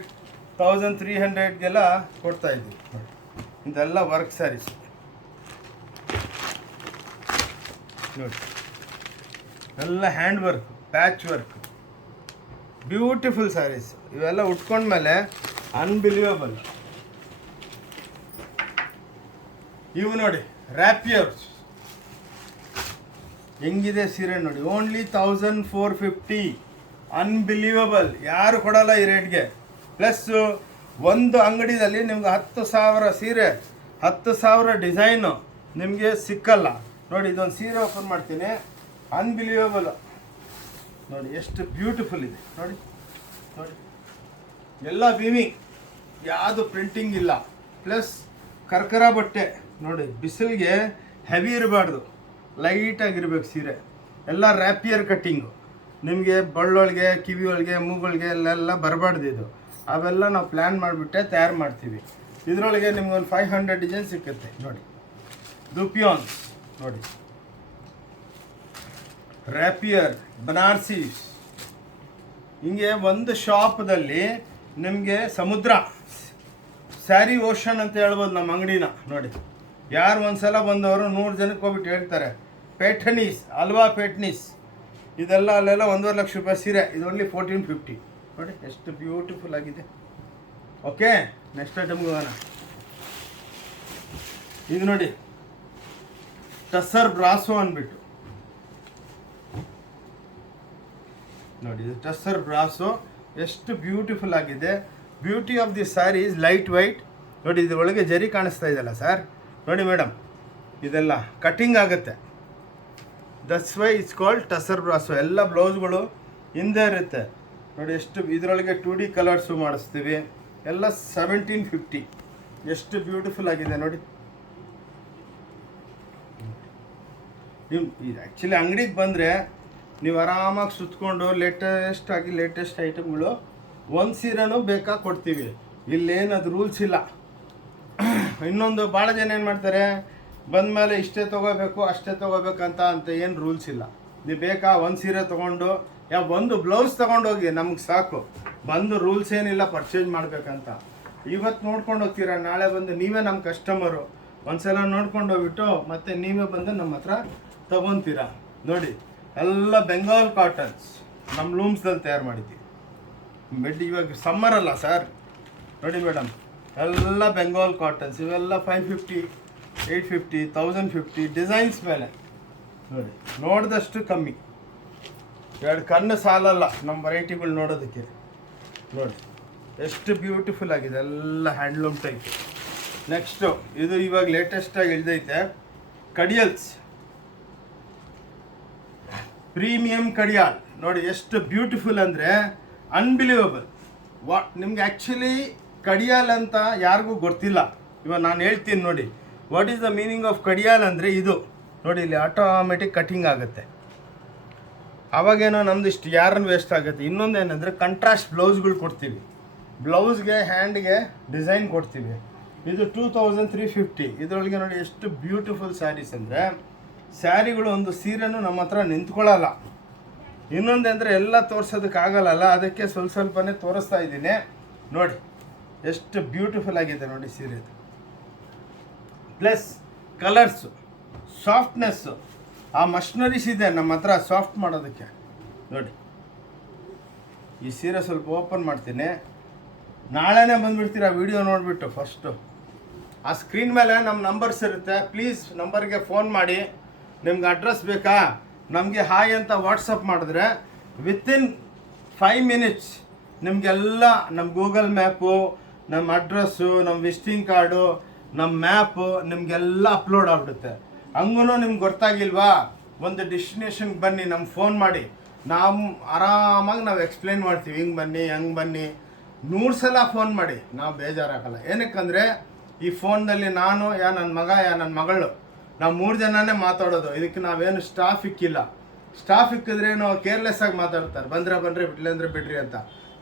1300ಗೆಲ್ಲ ಕೊಡ್ತಾ ಇದ್ದೀವಿ ನೋಡಿ. ಇದೆಲ್ಲ ವರ್ಕ್ ಸ್ಯಾರೀಸ್ ನೋಡಿ. ಎಲ್ಲ hand work, patch work, beautiful saris. ಇವೆಲ್ಲ ಉಟ್ಕೊಂಡ್ಮೇಲೆ ಅನ್ಬಿಲೀವಬಲ್. ಇವು ನೋಡಿ ರ್ಯಾಪಿಯರ್ಸ್ ಹೆಂಗಿದೆ ಸೀರೆ ನೋಡಿ. ಓನ್ಲಿ 1450. ಅನ್ಬಿಲೀವಬಲ್. ಯಾರು ಕೊಡಲ್ಲ ಈ ರೇಟ್ಗೆ. ಪ್ಲಸ್ ಒಂದು ಅಂಗಡಿಯಲ್ಲಿ ನಿಮ್ಗೆ 10,000 ಸೀರೆ, 10,000 ಡಿಸೈನು ನಿಮಗೆ ಸಿಕ್ಕಲ್ಲ ನೋಡಿ. ಇದೊಂದು ಸೀರೆ ಓಪನ್ ಮಾಡ್ತೀನಿ. ಅನ್ಬಿಲೀವಬಲ್ ನೋಡಿ, ಎಷ್ಟು ಬ್ಯೂಟಿಫುಲ್ ಇದೆ ನೋಡಿ. ನೋಡಿ ಎಲ್ಲ ವೀವಿಂಗ್, ಯಾವುದು ಪ್ರಿಂಟಿಂಗ್ ಇಲ್ಲ. ಪ್ಲಸ್ ಕರ್ಕರ ಬಟ್ಟೆ ನೋಡಿ. ಬಿಸಿಲಿಗೆ ಹೆವಿ ಇರಬಾರ್ದು, ಲೈಟಾಗಿರ್ಬೇಕು ಸೀರೆ. ಎಲ್ಲ ರ್ಯಾಪಿಯರ್ ಕಟ್ಟಿಂಗು. ನಿಮಗೆ ಬಳ್ಳೊಳಗೆ, ಕಿವಿ ಒಳಗೆ, ಮೂಗೊಳಗೆ ಎಲ್ಲ ಬರಬಾರ್ದು ಇದು. ಅವೆಲ್ಲ ನಾವು ಪ್ಲ್ಯಾನ್ ಮಾಡಿಬಿಟ್ಟೆ ತಯಾರು ಮಾಡ್ತೀವಿ. ಇದರೊಳಗೆ ನಿಮ್ಗೊಂದು 500 ಡಿಸೈನ್ ಸಿಕ್ಕುತ್ತೆ ನೋಡಿ. ದುಪಿಯಾನ್ಸ್ ನೋಡಿ, ರ್ಯಾಪಿಯರ್, ಬನಾರ್ಸೀಸ್. ಹಿಂಗೆ ಒಂದು ಶಾಪ್ದಲ್ಲಿ ನಿಮಗೆ ಸಮುದ್ರ, ಸ್ಯಾರಿ ಓಷನ್ ಅಂತ ಹೇಳ್ಬೋದು ನಮ್ಮ ಅಂಗಡಿನ ನೋಡಿ. ಯಾರು ಒಂದ್ಸಲ ಬಂದವರು 100 ಜನಕ್ಕೆ ಹೋಗ್ಬಿಟ್ಟು ಹೇಳ್ತಾರೆ ಪೇಠನೀಸ್, ಅಲ್ವಾ ಪೇಠನೀಸ್. ಇದೆಲ್ಲ ಅಲ್ಲೆಲ್ಲ 1.5 ಲಕ್ಷ ರೂಪಾಯಿ ಸೀರೆ. ಇದು ಓನ್ಲಿ 1450 ನೋಡಿ. ಎಷ್ಟು ಬ್ಯೂಟಿಫುಲ್ ಆಗಿದೆ. ಓಕೆ, ನೆಕ್ಸ್ಟ್ ಐಟಮ್ಗೆ ಹೋಗೋಣ. ಇದು ನೋಡಿ, ಟಸ್ಸರ್ ಬ್ರಾಸೋ ಅಂದ್ಬಿಟ್ಟು ನೋಡಿ. ಇದು ಟಸ್ಸರ್ ಬ್ರಾಸೋ ಎಷ್ಟು ಬ್ಯೂಟಿಫುಲ್ ಆಗಿದೆ. Beauty of the sari is light white ನೋಡಿ. ಇದರೊಳಗೆ ಜರಿ ಕಾಣಿಸ್ತಾ ಇದೆಯಲ್ಲ ಸರ್ ನೋಡಿ ಮೇಡಮ್, ಇದೆಲ್ಲ ಕಟಿಂಗ್ ಆಗುತ್ತೆ. That's why it's called tussar brasso. ಎಲ್ಲ ಬ್ಲೌಸ್ಗಳು ಹಿಂದೆ ಇರುತ್ತೆ ನೋಡಿ. ಎಷ್ಟು ಇದರೊಳಗೆ 2D ಕಲರ್ಸು ಮಾಡಿಸ್ತೀವಿ. ಎಲ್ಲ 1750. ಎಷ್ಟು ಬ್ಯೂಟಿಫುಲ್ ಆಗಿದೆ ನೋಡಿ. ನೀವು ಇದು ಆ್ಯಕ್ಚುಲಿ ಅಂಗಡಿಗೆ ಬಂದರೆ ನೀವು ಆರಾಮಾಗಿ ಸುತ್ಕೊಂಡು ಲೇಟೆಸ್ಟ್ ಐಟಮ್ಗಳು ಒಂದು ಸೀರೆನೂ ಬೇಕಾಗಿ ಕೊಡ್ತೀವಿ. ಇಲ್ಲೇನದು ರೂಲ್ಸ್ ಇಲ್ಲ. ಇನ್ನೊಂದು ಭಾಳ ಜನ ಏನು ಮಾಡ್ತಾರೆ, ಬಂದಮೇಲೆ ಇಷ್ಟೇ ತೊಗೋಬೇಕು ಅಷ್ಟೇ ತೊಗೋಬೇಕಂತ ಏನು ರೂಲ್ಸ್ ಇಲ್ಲ. ನೀವು ಬೇಕಾ ಒಂದು ಸೀರೆ ತೊಗೊಂಡು ಒಂದು ಬ್ಲೌಸ್ ತೊಗೊಂಡೋಗಿ, ನಮ್ಗೆ ಸಾಕು. ಬಂದು ರೂಲ್ಸ್ ಏನಿಲ್ಲ ಪರ್ಚೇಸ್ ಮಾಡಬೇಕಂತ. ಇವತ್ತು ನೋಡ್ಕೊಂಡು ಹೋಗ್ತೀರಾ, ನಾಳೆ ಬಂದು ನೀವೇ ನಮ್ಮ ಕಸ್ಟಮರು. ಒಂದ್ಸಲ ನೋಡ್ಕೊಂಡು ಹೋಗ್ಬಿಟ್ಟು ಮತ್ತೆ ನೀವೇ ಬಂದು ನಮ್ಮ ಹತ್ರ ತೊಗೊತೀರಾ ನೋಡಿ. ಎಲ್ಲ ಬೆಂಗಾಲ್ ಕಾಟನ್ಸ್ ನಮ್ಮ ಲೂಮ್ಸ್ದಲ್ಲಿ ತಯಾರು ಮಾಡಿದ್ದೀವಿ. ಇವಾಗ ಸಮ್ಮರ್ ಅಲ್ಲ ಸರ್ ನೋಡಿ ಮೇಡಮ್, ಎಲ್ಲ ಬೆಂಗಾಲ್ ಕಾಟನ್ಸ್. ಇವೆಲ್ಲ 550, 850, 1050 ಡಿಸೈನ್ಸ್ ಮೇಲೆ ನೋಡಿ. ನೋಡಿದಷ್ಟು ಕಮ್ಮಿ, 2 ಕಣ್ಣು ಸಾಲಲ್ಲ ನಮ್ಮ ವೆರೈಟಿಗಳು ನೋಡೋದಕ್ಕೆ ನೋಡಿ. ಎಷ್ಟು ಬ್ಯೂಟಿಫುಲ್ ಆಗಿದೆ, ಎಲ್ಲ ಹ್ಯಾಂಡ್ಲೂಮ್ ಟೈಪ್. ನೆಕ್ಸ್ಟು ಇದು ಇವಾಗ ಲೇಟೆಸ್ಟಾಗಿ ಇಳಿದೈತೆ ಕಡಿಯಲ್ಸ್, ಪ್ರೀಮಿಯಂ ಕಡಿಯಾಲ್ ನೋಡಿ. ಎಷ್ಟು ಬ್ಯೂಟಿಫುಲ್ ಅಂದರೆ ಅನ್ಬಿಲೀವಬಲ್. ನಿಮ್ಗೆ ಆ್ಯಕ್ಚುಲಿ ಕಡಿಯಾಲ್ ಅಂತ ಯಾರಿಗೂ ಗೊತ್ತಿಲ್ಲ. ಇವಾಗ ನಾನು ಹೇಳ್ತೀನಿ ನೋಡಿ, what is the meaning of ಕಡಿಯಾಲ್ ಅಂದರೆ ಇದು ನೋಡಿ. ಇಲ್ಲಿ ಆಟೋಮೆಟಿಕ್ ಕಟಿಂಗ್ ಆಗುತ್ತೆ. ಅವಾಗೇನೋ ನಮ್ದು ಇಷ್ಟು ಯಾರನ್ನು ವೇಸ್ಟ್ ಆಗುತ್ತೆ. ಇನ್ನೊಂದು ಏನಂದರೆ ಕಂಟ್ರಾಸ್ಟ್ ಬ್ಲೌಸ್ಗಳು ಕೊಡ್ತೀವಿ. ಬ್ಲೌಸ್ಗೆ ಹ್ಯಾಂಡ್ಗೆ ಡಿಸೈನ್ ಕೊಡ್ತೀವಿ. ಇದು 2350. ಇದರೊಳಗೆ ನೋಡಿ ಎಷ್ಟು ಬ್ಯೂಟಿಫುಲ್ ಸ್ಯಾರೀಸ್ ಅಂದರೆ, ಸ್ಯಾರಿಗಳು ಒಂದು ಸೀರೆನೂ ನಮ್ಮ ಹತ್ರ ನಿಂತ್ಕೊಳ್ಳಲ್ಲ. ಇನ್ನೊಂದಂದರೆ ಎಲ್ಲ ತೋರಿಸೋದಕ್ಕಾಗಲ್ಲ, ಅದಕ್ಕೆ ಸ್ವಲ್ಪನೇ ತೋರಿಸ್ತಾ ಇದ್ದೀನಿ ನೋಡಿ. ಎಷ್ಟು ಬ್ಯೂಟಿಫುಲ್ ಆಗಿದೆ ನೋಡಿ ಸೀರೆದು. ಪ್ಲಸ್ ಕಲರ್ಸು, ಸಾಫ್ಟ್ನೆಸ್ಸು, ಆ ಮಷ್ನರೀಸ್ ಇದೆ ನಮ್ಮ ಹತ್ರ ಸಾಫ್ಟ್ ಮಾಡೋದಕ್ಕೆ ನೋಡಿ. ಈ ಸೀರೆ ಸ್ವಲ್ಪ ಓಪನ್ ಮಾಡ್ತೀನಿ, ನಾಳೆನೇ ಬಂದುಬಿಡ್ತೀರಾ ವಿಡಿಯೋ ನೋಡಿಬಿಟ್ಟು. ಫಸ್ಟು ಆ ಸ್ಕ್ರೀನ್ ಮೇಲೆ ನಮ್ಮ ನಂಬರ್ಸ್ ಇರುತ್ತೆ. ಪ್ಲೀಸ್ ನಂಬರ್ಗೆ ಫೋನ್ ಮಾಡಿ. ನಿಮ್ಗೆ ಅಡ್ರೆಸ್ ಬೇಕಾ, ನಮಗೆ ಹಾಯ್ ಅಂತ ವಾಟ್ಸಪ್ ಮಾಡಿದ್ರೆ ವಿತಿನ್ 5 ಮಿನಿಟ್ಸ್ ನಿಮಗೆಲ್ಲ ನಮ್ಮ ಗೂಗಲ್ ಮ್ಯಾಪು, ನಮ್ಮ ಅಡ್ರೆಸ್ಸು, ನಮ್ಮ ವಿಸಿಟಿಂಗ್ ಕಾರ್ಡು, ನಮ್ಮ ಮ್ಯಾಪು ನಿಮಗೆಲ್ಲ ಅಪ್ಲೋಡ್ ಆಗಿಬಿಡುತ್ತೆ. ಹಂಗೂ ನಿಮ್ಗೆ ಗೊತ್ತಾಗಿಲ್ವಾ, ಒಂದು ಡೆಸ್ಟಿನೇಷನ್ಗೆ ಬನ್ನಿ, ನಮ್ಗೆ ಫೋನ್ ಮಾಡಿ. ನಾವು ಆರಾಮಾಗಿ ನಾವು ಎಕ್ಸ್ಪ್ಲೇನ್ ಮಾಡ್ತೀವಿ. ಹಿಂಗೆ ಬನ್ನಿ, ಹಂಗೆ ಬನ್ನಿ. 100 ಸಲ ಫೋನ್ ಮಾಡಿ, ನಾವು ಬೇಜಾರಾಗಲ್ಲ. ಏನಕ್ಕಂದರೆ ಈ ಫೋನ್ನಲ್ಲಿ ನಾನು ನನ್ನ ಮಗ ನನ್ನ ಮಗಳು ನಾವು 3 ಜನನೇ ಮಾತಾಡೋದು. ಇದಕ್ಕೆ ನಾವೇನು ಸ್ಟಾಫ್ ಇಕ್ಕಿಲ್ಲ. ಸ್ಟಾಫ್ ಇಕ್ಕಿದ್ರೇನು ಕೇರ್ಲೆಸ್ ಆಗಿ ಮಾತಾಡ್ತಾರೆ, ಬಂದರೆ ಬಿಡ್ಲಿ ಅಂದರೆ ಬಿಡ್ರಿ ಅಂತ.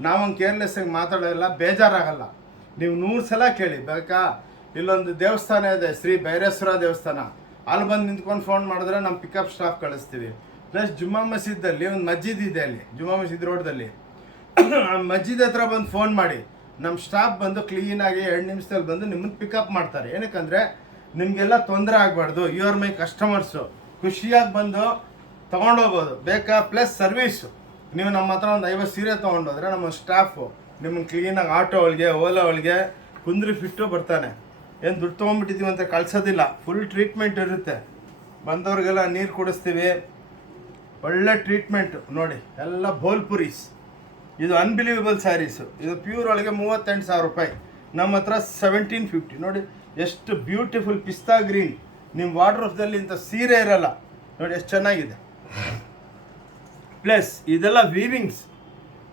ನಾವಂಗೆ ಕೇರ್ಲೆಸ್ ಆಗಿ ಮಾತಾಡೋಲ್ಲ, ಬೇಜಾರಾಗಲ್ಲ. ನೀವು 100 ಸಲ ಕೇಳಿ ಬೇಕಾ. ಇಲ್ಲೊಂದು ದೇವಸ್ಥಾನ ಇದೆ, ಶ್ರೀ ಭೈರೇಶ್ವರ ದೇವಸ್ಥಾನ. ಅಲ್ಲಿ ಬಂದು ನಿಂತ್ಕೊಂಡು ಫೋನ್ ಮಾಡಿದ್ರೆ ನಮ್ಮ ಪಿಕಪ್ ಸ್ಟಾಫ್ ಕಳಿಸ್ತೀವಿ. ಪ್ಲಸ್ ಜುಮ್ಮಾ ಮಸೀದಲ್ಲಿ ಒಂದು ಮಸ್ಜಿದ್ ಇದೆ, ಅಲ್ಲಿ ಜುಮ್ಮಾ ಮಸೀದ್ ರೋಡ್ದಲ್ಲಿ. ಆ ಮಸ್ಜಿದ್ ಹತ್ರ ಬಂದು ಫೋನ್ ಮಾಡಿ, ನಮ್ಮ ಸ್ಟಾಫ್ ಬಂದು ಕ್ಲೀನಾಗಿ 2 ನಿಮಿಷದಲ್ಲಿ ಬಂದು ನಿಮ್ಮನ್ನು ಪಿಕಪ್ ಮಾಡ್ತಾರೆ. ಏನಕ್ಕಂದರೆ ನಿಮಗೆಲ್ಲ ತೊಂದರೆ ಆಗಬಾರ್ದು. ಯು ಆರ್ ಮೈ ಕಸ್ಟಮರ್ಸು, ಖುಷಿಯಾಗಿ ಬಂದು ತೊಗೊಂಡೋಗ್ಬೋದು ಬೇಕಾ. ಪ್ಲಸ್ ಸರ್ವೀಸು, ನೀವು ನಮ್ಮ ಹತ್ರ ಒಂದು 50 ಸೀರೆ ತೊಗೊಂಡೋದ್ರೆ ನಮ್ಮ ಸ್ಟಾಫು ನಿಮ್ಮನ್ನು ಕ್ಲೀನಾಗಿ ಆಟೋ ಒಳಗೆ ಓಲಾ ಒಳಗೆ ಕುಂದ್ರಿ ಫಿಟ್ಟು ಬರ್ತಾನೆ. ಏನು ದುಡ್ಡು ತೊಗೊಂಡ್ಬಿಟ್ಟಿದ್ದೀವಿ ಅಂತ ಕಳ್ಸೋದಿಲ್ಲ, ಫುಲ್ ಟ್ರೀಟ್ಮೆಂಟ್ ಇರುತ್ತೆ. ಬಂದವ್ರಿಗೆಲ್ಲ ನೀರು ಕುಡಿಸ್ತೀವಿ, ಒಳ್ಳೆ ಟ್ರೀಟ್ಮೆಂಟು. ನೋಡಿ ಎಲ್ಲ ಭೋಲ್ಪುರೀಸ್, ಇದು ಅನ್ಬಿಲೀವಬಲ್ ಸ್ಯಾರೀಸು. ಇದು ಪ್ಯೂರ್ ಒಳಗೆ 38,000 ರೂಪಾಯಿ, ನಮ್ಮ ಹತ್ರ 1750. ನೋಡಿ ಎಷ್ಟು ಬ್ಯೂಟಿಫುಲ್ ಪಿಸ್ತಾ ಗ್ರೀನ್. ನಿಮ್ಮ ವಾರ್ಡ್ರೋಬ್ದಲ್ಲಿ ಇಂಥ ಸೀರೆ ಇರಲ್ಲ ನೋಡಿ, ಎಷ್ಟು ಚೆನ್ನಾಗಿದೆ. ಪ್ಲಸ್ ಇದೆಲ್ಲ ವೀವಿಂಗ್ಸ್,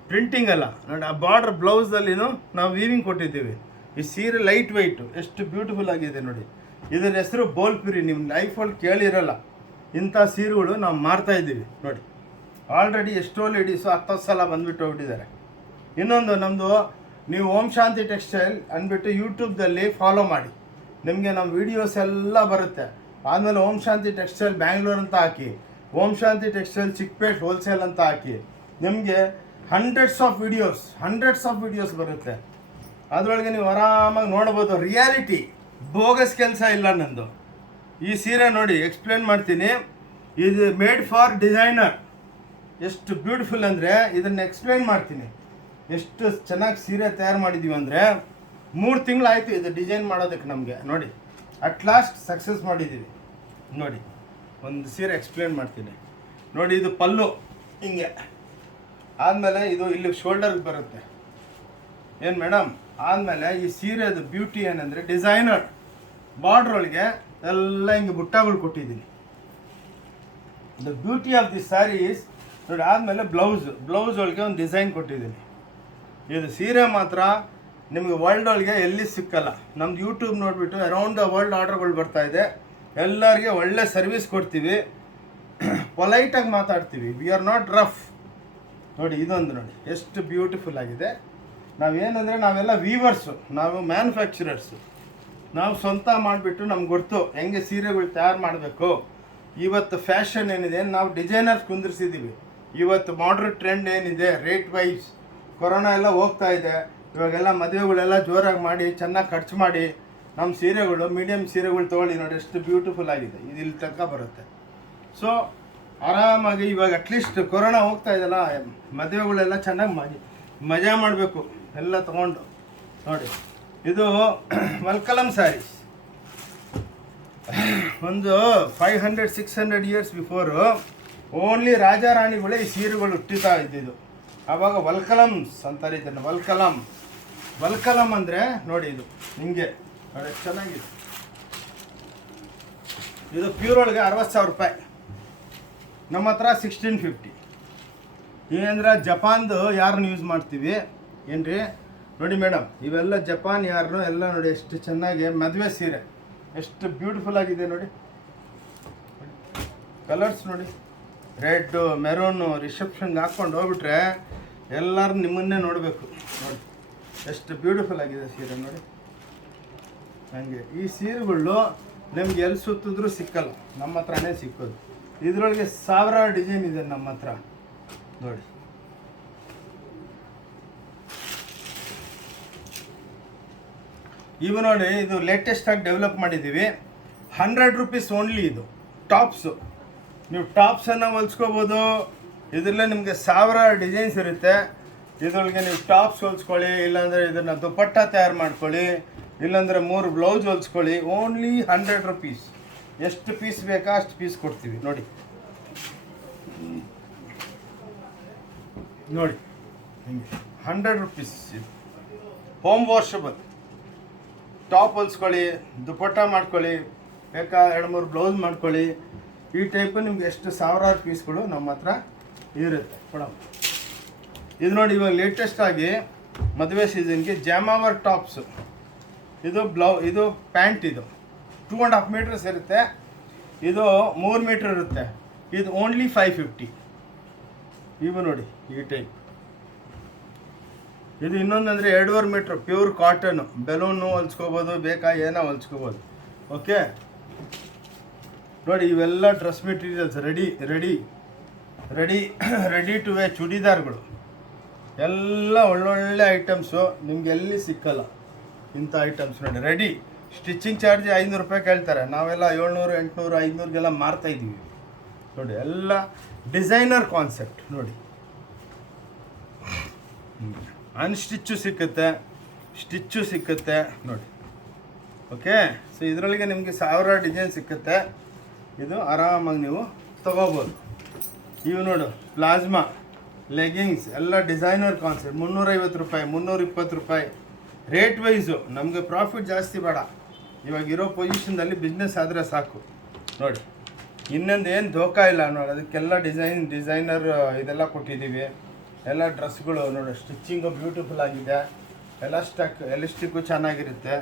ಪ್ರಿಂಟಿಂಗ್ ಅಲ್ಲ ನೋಡಿ. ಆ ಬಾರ್ಡ್ರ್ ಬ್ಲೌಸಲ್ಲಿನೂ ನಾವು ವೀವಿಂಗ್ ಕೊಟ್ಟಿದ್ದೀವಿ. ಈ ಸೀರೆ ಲೈಟ್ ವೆಯ್ಟು, ಎಷ್ಟು ಬ್ಯೂಟಿಫುಲ್ ಆಗಿದೆ ನೋಡಿ. ಇದರ ಹೆಸರು ಬೋಲ್ಪುರಿ. ನಿಮ್ಮ ಲೈಫಲ್ಲಿ ಕೇಳಿರಲ್ಲ ಇಂಥ ಸೀರೆಗಳು ನಾವು ಮಾರ್ತಾಯಿದ್ದೀವಿ ನೋಡಿ. ಆಲ್ರೆಡಿ ಎಷ್ಟೋ ಲೇಡೀಸು 10 ಸಲ ಬಂದುಬಿಟ್ಟು ಹೋಗ್ಬಿಟ್ಟಿದ್ದಾರೆ. ಇನ್ನೊಂದು ನಮ್ಮದು, ನೀವು ಓಂ ಶಾಂತಿ ಟೆಕ್ಸ್ಟೈಲ್ ಅಂದ್ಬಿಟ್ಟು ಯೂಟ್ಯೂಬ್ದಲ್ಲಿ ಫಾಲೋ ಮಾಡಿ, ನಿಮಗೆ ನಮ್ಮ ವೀಡಿಯೋಸ್ ಎಲ್ಲ ಬರುತ್ತೆ. ಆದಮೇಲೆ ಓಂ ಶಾಂತಿ ಟೆಕ್ಸ್ಟೈಲ್ ಬ್ಯಾಂಗ್ಳೂರ್ ಅಂತ ಹಾಕಿ, ಓಂ ಶಾಂತಿ ಟೆಕ್ಸ್ಟೈಲ್ ಚಿಕ್ಕಪೇಟ್ ಹೋಲ್ಸೇಲ್ ಅಂತ ಹಾಕಿ, ನಿಮಗೆ ಹಂಡ್ರೆಡ್ಸ್ ಆಫ್ ವಿಡಿಯೋಸ್ ಬರುತ್ತೆ. ಅದರೊಳಗೆ ನೀವು ಆರಾಮಾಗಿ ನೋಡ್ಬೋದು. ರಿಯಾಲಿಟಿ, ಬೋಗಸ್ ಕೆಲಸ ಇಲ್ಲ ನಂದು. ಈ ಸೀರೆ ನೋಡಿ, ಎಕ್ಸ್ಪ್ಲೇನ್ ಮಾಡ್ತೀನಿ. ಇದು ಮೇಡ್ ಫಾರ್ ಡಿಸೈನರ್. ಎಷ್ಟು ಬ್ಯೂಟಿಫುಲ್ ಅಂದರೆ ಇದನ್ನು ಎಕ್ಸ್ಪ್ಲೇನ್ ಮಾಡ್ತೀನಿ. ಎಷ್ಟು ಚೆನ್ನಾಗಿ ಸೀರೆ ತಯಾರು ಮಾಡಿದ್ದೀವಿ ಅಂದರೆ 3 ತಿಂಗಳಾಯಿತು ಇದು ಡಿಸೈನ್ ಮಾಡೋದಕ್ಕೆ ನಮಗೆ. ನೋಡಿ ಅಟ್ ಲಾಸ್ಟ್ ಸಕ್ಸಸ್ ಮಾಡಿದ್ದೀವಿ. ನೋಡಿ ಒಂದು ಸೀರೆ ಎಕ್ಸ್ಪ್ಲೇನ್ ಮಾಡ್ತೀನಿ ನೋಡಿ. ಇದು ಪಲ್ಲು ಹಿಂಗೆ ಆದಮೇಲೆ ಇದು ಇಲ್ಲಿ ಶೋಲ್ಡರ್ಗೆ ಬರುತ್ತೆ. ಏನು ಮೇಡಮ್, ಆದಮೇಲೆ ಈ ಸೀರೆದು ಬ್ಯೂಟಿ ಏನಂದರೆ ಡಿಸೈನರ್ ಬಾರ್ಡ್ರೊಳಗೆ ಎಲ್ಲ ಹಿಂಗೆ ಬುಟ್ಟಗಳು ಕೊಟ್ಟಿದ್ದೀನಿ. The beauty of the sari is ನೋಡಿ. ಆದಮೇಲೆ ಬ್ಲೌಸ್ ಒಳಗೆ ಒಂದು ಡಿಸೈನ್ ಕೊಟ್ಟಿದ್ದೀನಿ. ಇದು ಸೀರೆ ಮಾತ್ರ ನಿಮಗೆ ವರ್ಲ್ಡ್ ಒಳಗೆ ಎಲ್ಲಿ ಸಿಕ್ಕಲ್ಲ. ನಮ್ದು ಯೂಟ್ಯೂಬ್ ನೋಡಿಬಿಟ್ಟು ಅರೌಂಡ್ ದ ವರ್ಲ್ಡ್ ಆರ್ಡರ್ಗಳು ಬರ್ತಾಯಿದೆ. ಎಲ್ಲರಿಗೆ ಒಳ್ಳೆ ಸರ್ವಿಸ್ ಕೊಡ್ತೀವಿ, ಪೊಲೈಟಾಗಿ ಮಾತಾಡ್ತೀವಿ. We are not rough. ನೋಡಿ ಇದೊಂದು ನೋಡಿ ಎಷ್ಟು ಬ್ಯೂಟಿಫುಲ್ ಆಗಿದೆ. ನಾವೇನಂದರೆ ನಾವೆಲ್ಲ ವೀವರ್ಸು, ನಾವು ಮ್ಯಾನುಫ್ಯಾಕ್ಚರರ್ಸು. ನಾವು ಸ್ವಂತ ಮಾಡಿಬಿಟ್ಟು ನಮ್ಗೆ ಗೊತ್ತು ಹೆಂಗೆ ಸೀರೆಗಳು ತಯಾರು ಮಾಡಬೇಕು. ಇವತ್ತು ಫ್ಯಾಷನ್ ಏನಿದೆ, ನಾವು ಡಿಸೈನರ್ಸ್ ಕುಂದಿರಿಸಿದ್ದೀವಿ. ಇವತ್ತು ಮಾಡ್ರನ್ ಟ್ರೆಂಡ್ ಏನಿದೆ, ರೇಟ್ ವೈಸ್ ಕೊರೋನಾ ಎಲ್ಲ ಹೋಗ್ತಾ ಇದೆ. ಇವಾಗೆಲ್ಲ ಮದುವೆಗಳೆಲ್ಲ ಜೋರಾಗಿ ಮಾಡಿ ಚೆನ್ನಾಗಿ ಖರ್ಚು ಮಾಡಿ ನಮ್ಮ ಸೀರೆಗಳು, ಮೀಡಿಯಮ್ ಸೀರೆಗಳು ತೊಗೊಳ್ಳಿ ನೋಡಿ ಎಷ್ಟು ಬ್ಯೂಟಿಫುಲ್ ಆಗಿದೆ. ಇದು ಇಲ್ಲಿ ತನಕ ಬರುತ್ತೆ. ಸೊ ಆರಾಮಾಗಿ ಇವಾಗ ಅಟ್ಲೀಸ್ಟ್ ಕೊರೋನಾ ಹೋಗ್ತಾ ಇದೆಯಲ್ಲ, ಮದುವೆಗಳೆಲ್ಲ ಚೆನ್ನಾಗಿ ಮಜಾ ಮಾಡಬೇಕು ಎಲ್ಲ ತೊಗೊಂಡು. ನೋಡಿ ಇದು ಮಲ್ಕಲಂ ಸ್ಯಾರೀಸ್. ಒಂದು 500-600 ಇಯರ್ಸ್ ಬಿಫೋರು ಓನ್ಲಿ ರಾಜಾರಾಣಿಗಳೇ ಈ ಸೀರೆಗಳು ಹುಟ್ಟಿತಾ ಇದ್ದಿದ್ದು. ಆವಾಗ ವಲ್ಕಲಮ್ಸ್ ಅಂತಾರೆ ಇದನ್ನು. ವಲ್ಕಲಂ ಅಂದರೆ ನೋಡಿ ಇದು ಹಿಂಗೆ ನೋಡಿ ಎಷ್ಟು ಚೆನ್ನಾಗಿದೆ. ಇದು ಪ್ಯೂರ್ ಒಳಗೆ 60,000 ರೂಪಾಯಿ, ನಮ್ಮ ಹತ್ರ 1650. ಏನಂದ್ರೆ ಜಪಾನ್ದು ಯಾರನ್ನು ಯೂಸ್ ಮಾಡ್ತೀವಿ ಏನ್ರಿ. ನೋಡಿ ಮೇಡಮ್, ಇವೆಲ್ಲ ಜಪಾನ್ ಯಾರನ್ನು ಎಲ್ಲ ನೋಡಿ ಎಷ್ಟು ಚೆನ್ನಾಗಿ ಮದುವೆ ಸೀರೆ ಎಷ್ಟು ಬ್ಯೂಟಿಫುಲ್ ಆಗಿದೆ ನೋಡಿ. ಕಲರ್ಸ್ ನೋಡಿ, ರೆಡ್ಡು, ಮೆರೂನು, ರಿಸೆಪ್ಷನ್ಗೆ ಹಾಕ್ಕೊಂಡು ಹೋಗ್ಬಿಟ್ರೆ ಎಲ್ಲರೂ ನಿಮ್ಮನ್ನೇ ನೋಡಬೇಕು. ನೋಡಿ ಎಷ್ಟು ಬ್ಯೂಟಿಫುಲ್ ಆಗಿದೆ ಸೀರೆ ನೋಡಿ. ಹಾಗೆ ಈ ಸೀರೆಗಳು ನಿಮ್ಗೆ ಎಲ್ಲಿ ಸುತ್ತಿದ್ರೂ ಸಿಕ್ಕಲ್ಲ, ನಮ್ಮ ಹತ್ರನೇ ಸಿಕ್ಕೋದು. ಇದರೊಳಗೆ 1000 ಡಿಸೈನ್ ಇದೆ ನಮ್ಮ ಹತ್ರ ನೋಡಿ. ಇವು ನೋಡಿ, ಇದು ಲೇಟೆಸ್ಟಾಗಿ ಡೆವಲಪ್ ಮಾಡಿದ್ದೀವಿ. 100 ರೂಪೀಸ್ ಓನ್ಲಿ. ಇದು ಟಾಪ್ಸು, ನೀವು ಟಾಪ್ಸನ್ನು ಹೊಲ್ಸ್ಕೋಬೋದು. ಇದರಲ್ಲೇ ನಿಮಗೆ 1000 ಡಿಸೈನ್ಸ್ ಇರುತ್ತೆ. ಇದರೊಳಗೆ ನೀವು ಟಾಪ್ಸ್ ಹೊಲ್ಸ್ಕೊಳ್ಳಿ, ಇಲ್ಲಾಂದರೆ ಇದನ್ನು ದುಪಟ್ಟ ತಯಾರು ಮಾಡ್ಕೊಳ್ಳಿ, ಇಲ್ಲಾಂದರೆ 3 ಬ್ಲೌಸ್ ಹೊಲ್ಸ್ಕೊಳ್ಳಿ. Only 100 rupees. ಎಷ್ಟು ಪೀಸ್ ಬೇಕಾ ಅಷ್ಟು ಪೀಸ್ ಕೊಡ್ತೀವಿ ನೋಡಿ. ನೋಡಿ ಹಿಂಗೆ 100 ರೂಪೀಸ್. ಇದು ಹೋಮ್ ವಾಷಬಲ್. ಟಾಪ್ ಹೊಲ್ಸ್ಕೊಳ್ಳಿ, ದುಪಟ್ಟ ಮಾಡ್ಕೊಳ್ಳಿ, ಬೇಕಾ 2-3 ಬ್ಲೌಸ್ ಮಾಡ್ಕೊಳ್ಳಿ. ಈ ಟೈಪು ನಿಮ್ಗೆ ಎಷ್ಟು 1000 ಪೀಸ್ಗಳು ನಮ್ಮ ಹತ್ರ ಇರುತ್ತೆ ಮೇಡಮ್. ಇದು ನೋಡಿ, ಇವಾಗ ಲೇಟೆಸ್ಟಾಗಿ ಮದುವೆ ಸೀಸನ್ಗೆ ಜಾಮಾವರ್ ಟಾಪ್ಸು. ಇದು ಇದು ಪ್ಯಾಂಟ್. ಇದು 2.5 ಮೀಟರ್ಸ್ ಇರುತ್ತೆ. ಇದು 3 ಮೀಟ್ರ್ ಇರುತ್ತೆ. ಇದು ಓನ್ಲಿ 550. ಇವು ನೋಡಿ ಈ ಟೈಪ್. ಇದು ಇನ್ನೊಂದಂದರೆ 2.5 ಮೀಟ್ರ್ ಪ್ಯೂರ್ ಕಾಟನ್, ಬೆಲೂನು ಹೊಲ್ಸ್ಕೋಬೋದು, ಬೇಕಾ ಏನೋ ಹೊಲ್ಸ್ಕೋಬೋದು. ಓಕೆ ನೋಡಿ, ಇವೆಲ್ಲ dress materials ready to wear ಚೂಡಿದಾರ್ಗಳು ಎಲ್ಲ ಒಳ್ಳೊಳ್ಳೆ ಐಟಮ್ಸು. ನಿಮ್ಗೆ ಎಲ್ಲಿ ಸಿಕ್ಕಲ್ಲ ಇಂಥ ಐಟಮ್ಸ್. ನೋಡಿ ರೆಡಿ. ಸ್ಟಿಚಿಂಗ್ ಚಾರ್ಜ್ 500 ರೂಪಾಯಿ ಕೇಳ್ತಾರೆ, ನಾವೆಲ್ಲ 700, 800, 500ಗೆಲ್ಲ ಮಾರ್ತಾಯಿದ್ದೀವಿ. ನೋಡಿ ಎಲ್ಲ ಡಿಸೈನರ್ ಕಾನ್ಸೆಪ್ಟ್. ನೋಡಿ ಅನ್ಸ್ಟಿಚ್ಚು ಸಿಕ್ಕುತ್ತೆ, ಸ್ಟಿಚ್ಚು ಸಿಕ್ಕುತ್ತೆ ನೋಡಿ. ಓಕೆ, ಸೊ ಇದರೊಳಗೆ ನಿಮಗೆ 1000 ಡಿಸೈನ್ ಸಿಕ್ಕುತ್ತೆ. ಇದು ಆರಾಮಾಗಿ ನೀವು ತೊಗೋಬೋದು. ಇವು ನೋಡು ಪ್ಲಾಸ್ಮಾ ಲೆಗಿಂಗ್ಸ್ ಎಲ್ಲ ಡಿಸೈನರ್ ಕಾನ್ಸೆಪ್ಟ್. 350 ರೂಪಾಯಿ, 320 ರೂಪಾಯಿ ರೇಟ್ ವೈಸು. ನಮಗೆ ಪ್ರಾಫಿಟ್ ಜಾಸ್ತಿ ಬೇಡ, ಇವಾಗಿರೋ ಪೊಸಿಷನ್ದಲ್ಲಿ ಬಿಸ್ನೆಸ್ ಆದರೆ ಸಾಕು. ನೋಡಿ ಇನ್ನೊಂದು ಏನು ಧೋಕಾ ಇಲ್ಲ ನೋಡಿ, ಅದಕ್ಕೆಲ್ಲ ಡಿಸೈನರ್ ಇದೆಲ್ಲ ಕೊಟ್ಟಿದ್ದೀವಿ. ಎಲ್ಲ ಡ್ರೆಸ್ಗಳು ನೋಡಿ, ಸ್ಟಿಚ್ಚಿಂಗು ಬ್ಯೂಟಿಫುಲ್ ಆಗಿದೆ, ಎಲಾಸ್ಟಿಕ್ಕು ಚೆನ್ನಾಗಿರುತ್ತೆ,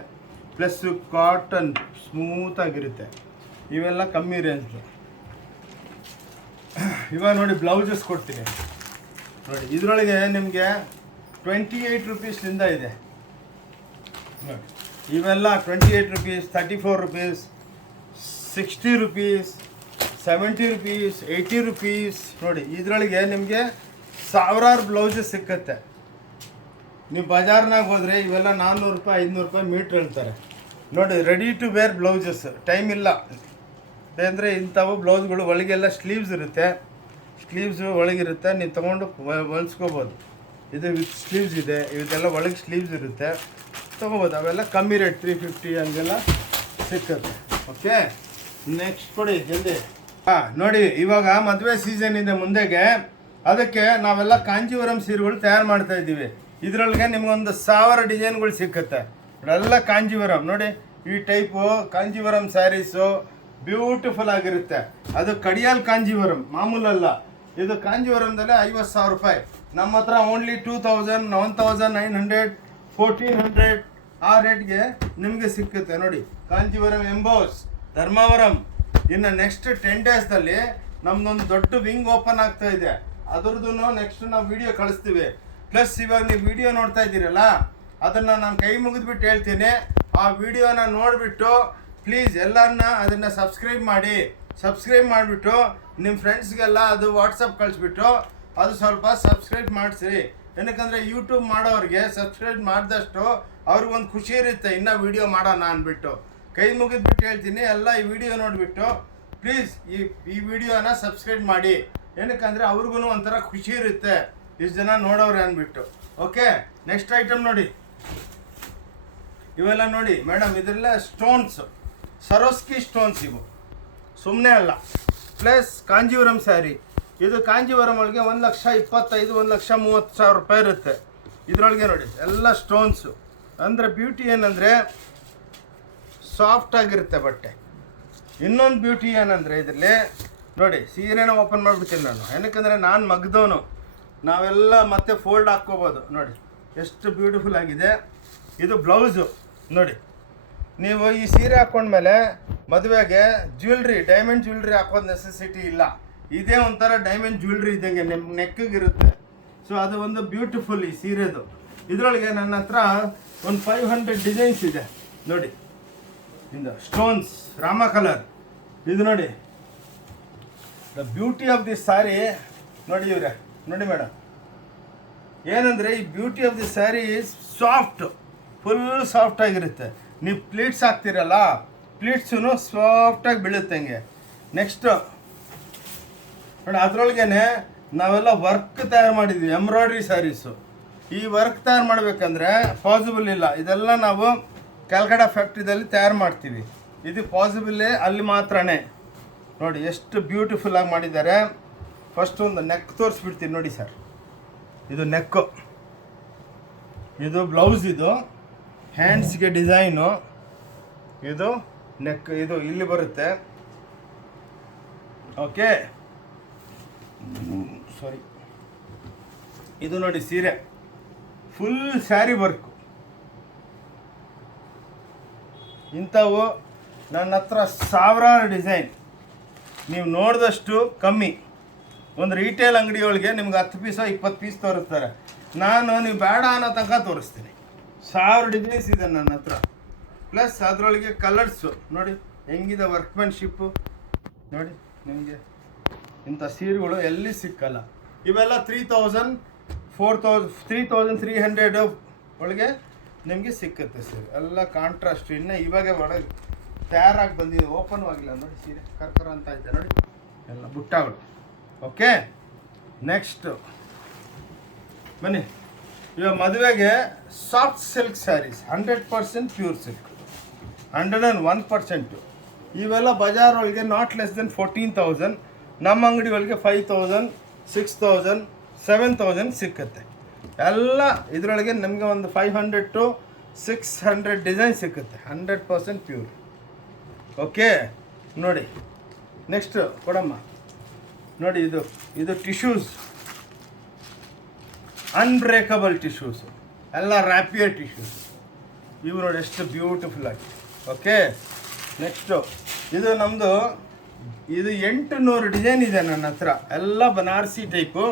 ಪ್ಲಸ್ಸು ಕಾಟನ್ ಸ್ಮೂತಾಗಿರುತ್ತೆ. ಇವೆಲ್ಲ ಕಮ್ಮಿ ರೇಂಜು. ಇವಾಗ ನೋಡಿ ಬ್ಲೌಸಸ್ ಕೊಡ್ತೀನಿ ನೋಡಿ. ಇದರೊಳಗೆ ನಿಮಗೆ 28 ರೂಪೀಸ್ಲಿಂದ ಇದೆ ನೋಡಿ. ಇವೆಲ್ಲ 28 rupees, 34 rupees, 60 rupees, 70 rupees, 80 rupees ನೋಡಿ. ಇದರೊಳಗೆ ನಿಮಗೆ ಸಾವಿರಾರು ಬ್ಲೌಸಸ್ ಸಿಕ್ಕತ್ತೆ. ನೀವು ಬಜಾರ್ನಾಗ ಹೋದರೆ ಇವೆಲ್ಲ 400 ರೂಪಾಯಿ, 500 ರೂಪಾಯಿ ಮೀಟ್ರ್ ಹೇಳ್ತಾರೆ ನೋಡಿ. Ready to wear blouses. Time ಇಲ್ಲ ಅಂದರೆ ಇಂಥವು ಬ್ಲೌಸ್ಗಳು ಒಳಗೆಲ್ಲ ಸ್ಲೀವ್ಸ್ ಇರುತ್ತೆ, ಸ್ಲೀವ್ಸು ಒಳಗಿರುತ್ತೆ, ನೀವು ತೊಗೊಂಡು ಹೊಲ್ಸ್ಕೋಬೋದು. ಇದು ವಿತ್ ಸ್ಲೀವ್ಸ್ ಇದೆ, ಇದೆಲ್ಲ ಒಳಗೆ ಸ್ಲೀವ್ಸ್ ಇರುತ್ತೆ, ತೊಗೋಬೋದು. ಅವೆಲ್ಲ ಕಮ್ಮಿ ರೇಟ್ 350 ಹಂಗೆಲ್ಲ ಸಿಕ್ಕತ್ತೆ. ಓಕೆ, ನೆಕ್ಸ್ಟ್ ಕೊಡಿ ಜಲ್ದಿ. ನೋಡಿ ಇವಾಗ ಮದುವೆ ಸೀಸನ್ ಇದೆ ಮುಂದೆಗೆ, ಅದಕ್ಕೆ ನಾವೆಲ್ಲ ಕಾಂಜೀವರಂ ಸೀರೆಗಳು ತಯಾರು ಮಾಡ್ತಾ ಇದ್ದೀವಿ. ಇದರೊಳಗೆ ನಿಮ್ಗೊಂದು 1000 ಡಿಸೈನ್ಗಳು ಸಿಕ್ಕತ್ತೆ. ಎಲ್ಲ ಕಾಂಜೀವರಂ ನೋಡಿ. ಈ ಟೈಪು ಕಾಂಜೀವರಂ ಸ್ಯಾರೀಸು ಬ್ಯೂಟಿಫುಲ್ ಆಗಿರುತ್ತೆ. ಅದು ಕಡಿಯಾಲ್ ಕಾಂಜೀವರಂ, ಮಾಮೂಲಲ್ಲ. ಇದು ಕಾಂಜೀವರಂದಲ್ಲೇ 50,000 ರೂಪಾಯಿ. ನಮ್ಮ ಹತ್ರ ಓನ್ಲಿ 2000, 1900, 1400 ಆ ರೇಟ್ಗೆ ನಿಮಗೆ ಸಿಕ್ಕುತ್ತೆ ನೋಡಿ. ಕಾಂಜೀವರಂ ಎಂಬೋಸ್, ಧರ್ಮಾವರಂ. ಇನ್ನು ನೆಕ್ಸ್ಟ್ 10 ಡೇಸ್ದಲ್ಲಿ ನಮ್ದೊಂದು ದೊಡ್ಡ ವಿಂಗ್ ಓಪನ್ ಆಗ್ತಾ ಇದೆ. ಅದ್ರದ್ದು ನೆಕ್ಸ್ಟ್ ನಾವು ವಿಡಿಯೋ ಕಳಿಸ್ತೀವಿ. ಪ್ಲಸ್ ಇವಾಗ ನೀವು ವಿಡಿಯೋ ನೋಡ್ತಾ ಇದ್ದೀರಲ್ಲ, ಅದನ್ನು ನಾನು ಕೈ ಮುಗಿದ್ಬಿಟ್ಟು ಹೇಳ್ತೀನಿ. ಆ ವಿಡಿಯೋನ ನೋಡಿಬಿಟ್ಟು ಪ್ಲೀಸ್ ಎಲ್ಲರನ್ನ ಅದನ್ನು ಸಬ್ಸ್ಕ್ರೈಬ್ ಮಾಡಿಬಿಟ್ಟು ನಿಮ್ಮ ಫ್ರೆಂಡ್ಸ್ಗೆಲ್ಲ ಅದು ವಾಟ್ಸಪ್ ಕಳಿಸ್ಬಿಟ್ಟು ಅದು ಸ್ವಲ್ಪ ಸಬ್ಸ್ಕ್ರೈಬ್ ಮಾಡಿಸಿ. ಏನಕ್ಕಂದರೆ ಯೂಟ್ಯೂಬ್ ಮಾಡೋರಿಗೆ ಸಬ್ಸ್ಕ್ರೈಬ್ ಮಾಡಿದಷ್ಟು ಅವ್ರಿಗೊಂದು ಖುಷಿ ಇರುತ್ತೆ, ಇನ್ನೂ ವಿಡಿಯೋ ಮಾಡೋಣ ಅಂದ್ಬಿಟ್ಟು. ಕೈ ಮುಗಿದ್ಬಿಟ್ಟು ಹೇಳ್ತೀನಿ, ಎಲ್ಲ ಈ ವಿಡಿಯೋ ನೋಡಿಬಿಟ್ಟು ಪ್ಲೀಸ್ ಈ ವಿಡಿಯೋನ ಸಬ್ಸ್ಕ್ರೈಬ್ ಮಾಡಿ. ಏನಕ್ಕಂದರೆ ಅವ್ರಿಗೂ ಒಂಥರ ಖುಷಿ ಇರುತ್ತೆ, ಇಷ್ಟು ಜನ ನೋಡೋರೆ ಅಂದ್ಬಿಟ್ಟು. ಓಕೆ, ನೆಕ್ಸ್ಟ್ ಐಟಮ್ ನೋಡಿ. ಇವೆಲ್ಲ ನೋಡಿ ಮೇಡಮ್, ಇದೆಲ್ಲ ಸ್ಟೋನ್ಸ್, ಸರೋಸ್ಕಿ ಸ್ಟೋನ್ಸ್. ಇವು ಸುಮ್ಮನೆ ಅಲ್ಲ. ಪ್ಲಸ್ ಕಾಂಜೀವರಂ ಸ್ಯಾರಿ. ಇದು ಕಾಂಜೀವರಂ ಒಳಗೆ 1,25,000, 1,30,000 ರೂಪಾಯಿ ಇರುತ್ತೆ. ಇದರೊಳಗೆ ನೋಡಿ ಎಲ್ಲ ಸ್ಟೋನ್ಸು. ಅಂದರೆ ಬ್ಯೂಟಿ ಏನಂದರೆ ಸಾಫ್ಟಾಗಿರುತ್ತೆ ಬಟ್ಟೆ. ಇನ್ನೊಂದು ಬ್ಯೂಟಿ ಏನಂದರೆ ಇದರಲ್ಲಿ ನೋಡಿ, ಸೀರೆನ ಓಪನ್ ಮಾಡಿಬಿಡ್ತೀನಿ ನಾನು. ಏನಕ್ಕಂದರೆ ನಾನು ಮಗ್ದವನು, ನಾವೆಲ್ಲ ಮತ್ತೆ ಫೋಲ್ಡ್ ಹಾಕ್ಕೋಬೋದು. ನೋಡಿ ಎಷ್ಟು ಬ್ಯೂಟಿಫುಲ್ ಆಗಿದೆ. ಇದು ಬ್ಲೌಸು ನೋಡಿ. ನೀವು ಈ ಸೀರೆ ಹಾಕ್ಕೊಂಡ್ಮೇಲೆ ಮದುವೆಗೆ ಜ್ಯುವೆಲ್ರಿ, ಡೈಮಂಡ್ ಜ್ಯುವೆಲ್ರಿ ಹಾಕೋದು ನೆಸೆಸಿಟಿ ಇಲ್ಲ. ಇದೇ ಒಂಥರ ಡೈಮಂಡ್ ಜ್ಯುವೆಲ್ರಿ ಇದ್ದಂಗೆ ನಿಮ್ಮ ನೆಕ್ಕಿಗಿರುತ್ತೆ. ಸೊ ಅದು ಒಂದು ಬ್ಯೂಟಿಫುಲ್ ಈ ಸೀರೆದು. ಇದರೊಳಗೆ ನನ್ನ ಹತ್ರ ಒಂದು 500 ಡಿಸೈನ್ಸ್ ಇದೆ ನೋಡಿ. ಇಂದ ಸ್ಟೋನ್ಸ್, ರಾಮ ಕಲರ್. ಇದು ನೋಡಿ the beauty of this sari. ನೋಡಿ ಇವ್ರೆ, ನೋಡಿ ಮೇಡಮ್, ಏನಂದರೆ ಈ beauty of the sari is soft, full ಸಾಫ್ಟಾಗಿರುತ್ತೆ. ನೀವು ಪ್ಲೀಟ್ಸ್ ಹಾಕ್ತಿರಲ್ಲ, ಪ್ಲೀಟ್ಸೂ ಸಾಫ್ಟಾಗಿ ಬೀಳುತ್ತೆ ಹಂಗೆ. ನೆಕ್ಸ್ಟು ನೋಡಿ, ಅದರೊಳಗೇ ನಾವೆಲ್ಲ ವರ್ಕ್ ತಯಾರು ಮಾಡಿದ್ವಿ, ಎಂಬ್ರಾಯ್ಡ್ರಿ ಸ್ಯಾರೀಸು. ಈ ವರ್ಕ್ ತಯಾರು ಮಾಡಬೇಕಂದ್ರೆ ಪಾಸಿಬಲ್ ಇಲ್ಲ. ಇದೆಲ್ಲ ನಾವು ಕ್ಯಾಲ್ಕಟಾ ಫ್ಯಾಕ್ಟ್ರಿದಲ್ಲಿ ತಯಾರು ಮಾಡ್ತೀವಿ. ಇದು ಪಾಸಿಬಲ್ಲೇ ಅಲ್ಲಿ ಮಾತ್ರನೇ. ನೋಡಿ ಎಷ್ಟು ಬ್ಯೂಟಿಫುಲ್ಲಾಗಿ ಮಾಡಿದ್ದಾರೆ. ಫಸ್ಟ್ ಒಂದು ನೆಕ್ ತೋರಿಸ್ಬಿಡ್ತೀನಿ ನೋಡಿ ಸರ್. ಇದು ನೆಕ್ಕು, ಇದು ಬ್ಲೌಸ್, ಇದು ಹ್ಯಾಂಡ್ಸ್ಗೆ ಡಿಸೈನು, ಇದು ನೆಕ್, ಇದು ಇಲ್ಲಿ ಬರುತ್ತೆ. ಓಕೆ, ಸಾರಿ. ಇದು ನೋಡಿ ಸೀರೆ, ಫುಲ್ ಸ್ಯಾರಿ ವರ್ಕು. ಇಂಥವು ನನ್ನ ಹತ್ರ ಸಾವಿರಾರು ಡಿಸೈನ್. ನೀವು ನೋಡಿದಷ್ಟು ಕಮ್ಮಿ. ಒಂದು ರೀಟೇಲ್ ಅಂಗಡಿಯೊಳಗೆ ನಿಮ್ಗೆ 10 ಪೀಸೋ 20 ಪೀಸ್ ತೋರಿಸ್ತಾರೆ. ನಾನು ನೀವು ಬೇಡ ಅನ್ನೋ ತನಕ ತೋರಿಸ್ತೀನಿ. 1000 ಡಿಸೈನ್ಸ್ ಇದೆ ನನ್ನ ಹತ್ರ. ಪ್ಲಸ್ ಅದರೊಳಗೆ ಕಲರ್ಸು ನೋಡಿ ಹೆಂಗಿದೆ, ವರ್ಕ್ಮೆನ್ಶಿಪ್ಪು ನೋಡಿ. ನಿಮಗೆ ಇಂಥ ಸೀರೆಗಳು ಎಲ್ಲಿ ಸಿಕ್ಕಲ್ಲ. ಇವೆಲ್ಲ 3000 4000 3300 ಒಳಗೆ ನಿಮಗೆ ಸಿಕ್ಕುತ್ತೆ ಸೀರೆ. ಎಲ್ಲ ಕಾಂಟ್ರಾಸ್ಟ್. ಇನ್ನು ಇವಾಗ ಒಳಗೆ ತಯಾರಾಗಿ ಬಂದಿದೆ, ಓಪನ್ ಆಗಿಲ್ಲ ನೋಡಿ. ಸೀರೆ ಕರ್ಕರ ಅಂತ ಇದೆ ನೋಡಿ, ಎಲ್ಲ ಬುಟ್ಟಗಳು. ಓಕೆ, ನೆಕ್ಸ್ಟು ಬನ್ನಿ. ಇವಾಗ ಮದುವೆಗೆ soft silk saris 100% pure silk, 101%. ಇವೆಲ್ಲ ಬಜಾರ್ ಒಳಗೆ ನಾಟ್ ಲೆಸ್ ದೆನ್ 14,000. ನಮ್ಮ ಅಂಗಡಿ ಒಳಗೆ 5,000 6,000 7,000 ಸಿಕ್ಕುತ್ತೆ. ಎಲ್ಲ ಇದರೊಳಗೆ ನಮಗೆ ಒಂದು 500 to 600 ಡಿಸೈನ್ ಸಿಕ್ಕುತ್ತೆ, 100% ಪ್ಯೂರ್. ಓಕೆ ನೋಡಿ. ನೆಕ್ಸ್ಟು ಕೊಡಮ್ಮ ನೋಡಿ. ಇದು ಟಿಶ್ಯೂಸ್, ಅನ್ಬ್ರೇಕಬಲ್ ಟಿಶ್ಯೂಸ್, ಎಲ್ಲ ರ್ಯಾಪಿಯರ್ ಟಿಶ್ಯೂಸ್. ಇವು ನೋಡಿ ಎಷ್ಟು ಬ್ಯೂಟಿಫುಲ್ ಆಗಿ. ಓಕೆ, ನೆಕ್ಸ್ಟು ಇದು ನಮ್ಮದು. ಇದು 800 ಡಿಸೈನ್ ಇದೆ ನನ್ನ ಹತ್ರ, ಎಲ್ಲ ಬನಾರಸಿ ಟೈಪು.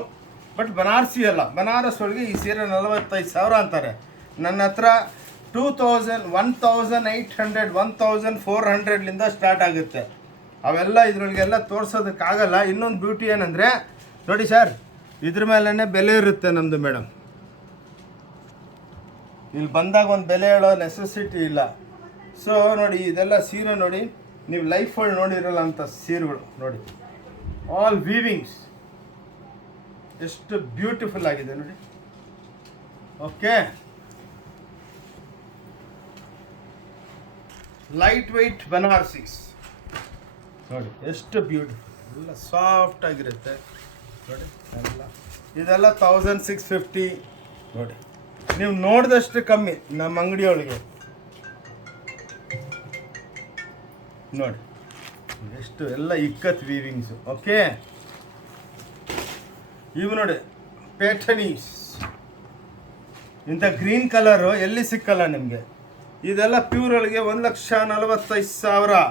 ಬಟ್ ಬನಾರಸಿ ಅಲ್ಲ, ಬನಾರಸ್ ಒಳಗೆ ಈ ಸೀರೆ 45,000 ಅಂತಾರೆ. ನನ್ನ ಹತ್ರ 2,000 1,800 1,400ಲಿಂದ ಸ್ಟಾರ್ಟ್ ಆಗುತ್ತೆ. ಅವೆಲ್ಲ ಇದ್ರೊಳಗೆಲ್ಲ ತೋರಿಸೋದಕ್ಕಾಗಲ್ಲ. ಇನ್ನೊಂದು ಬ್ಯೂಟಿ ಏನಂದರೆ ನೋಡಿ ಸರ್, ಇದ್ರ ಮೇಲೇ ಬೆಲೆ ಇರುತ್ತೆ ನಮ್ಮದು ಮೇಡಮ್. ಇಲ್ಲಿ ಬಂದಾಗ ಒಂದು ಬೆಲೆ ಹೇಳೋ ನೆಸೆಸಿಟಿ ಇಲ್ಲ. ಸೊ ನೋಡಿ, ಇದೆಲ್ಲ ಸೀರೆ ನೋಡಿ, ನೀವು ಲೈಫಲ್ಲಿ ನೋಡಿರಲ್ಲ ಅಂಥ ಸೀರೆಗಳು ನೋಡಿ. ಆಲ್ ವೀವಿಂಗ್ಸ್ ಎಷ್ಟು ಬ್ಯೂಟಿಫುಲ್ ಆಗಿದೆ ನೋಡಿ. ಓಕೆ, ಲೈಟ್ ವೆಯ್ಟ್ ಬನಾರಸೀಸ್ ನೋಡಿ ಎಷ್ಟು ಬ್ಯೂಟಿಫುಲ್, ಎಲ್ಲ ಸಾಫ್ಟ್ ಆಗಿರುತ್ತೆ ನೋಡಿ. ಇದೆಲ್ಲ 1,650 ನೋಡಿ. ನೀವು ನೋಡಿದಷ್ಟು ಕಮ್ಮಿ ನಮ್ಮ ಅಂಗಡಿಯೊಳಗೆ ನೋಡಿ ಎಷ್ಟು ಎಲ್ಲ ಇಕ್ಕತ್ ವೀವಿಂಗ್ಸು. ಓಕೆ, ಇವು ನೋಡಿ ಪೇಠನೀಸ್. ಇಂಥ ಗ್ರೀನ್ ಕಲರು ಎಲ್ಲಿ ಸಿಕ್ಕಲ್ಲ ನಿಮಗೆ. ಇದೆಲ್ಲ ಪ್ಯೂರ್ ಒಳಗೆ 1,45,000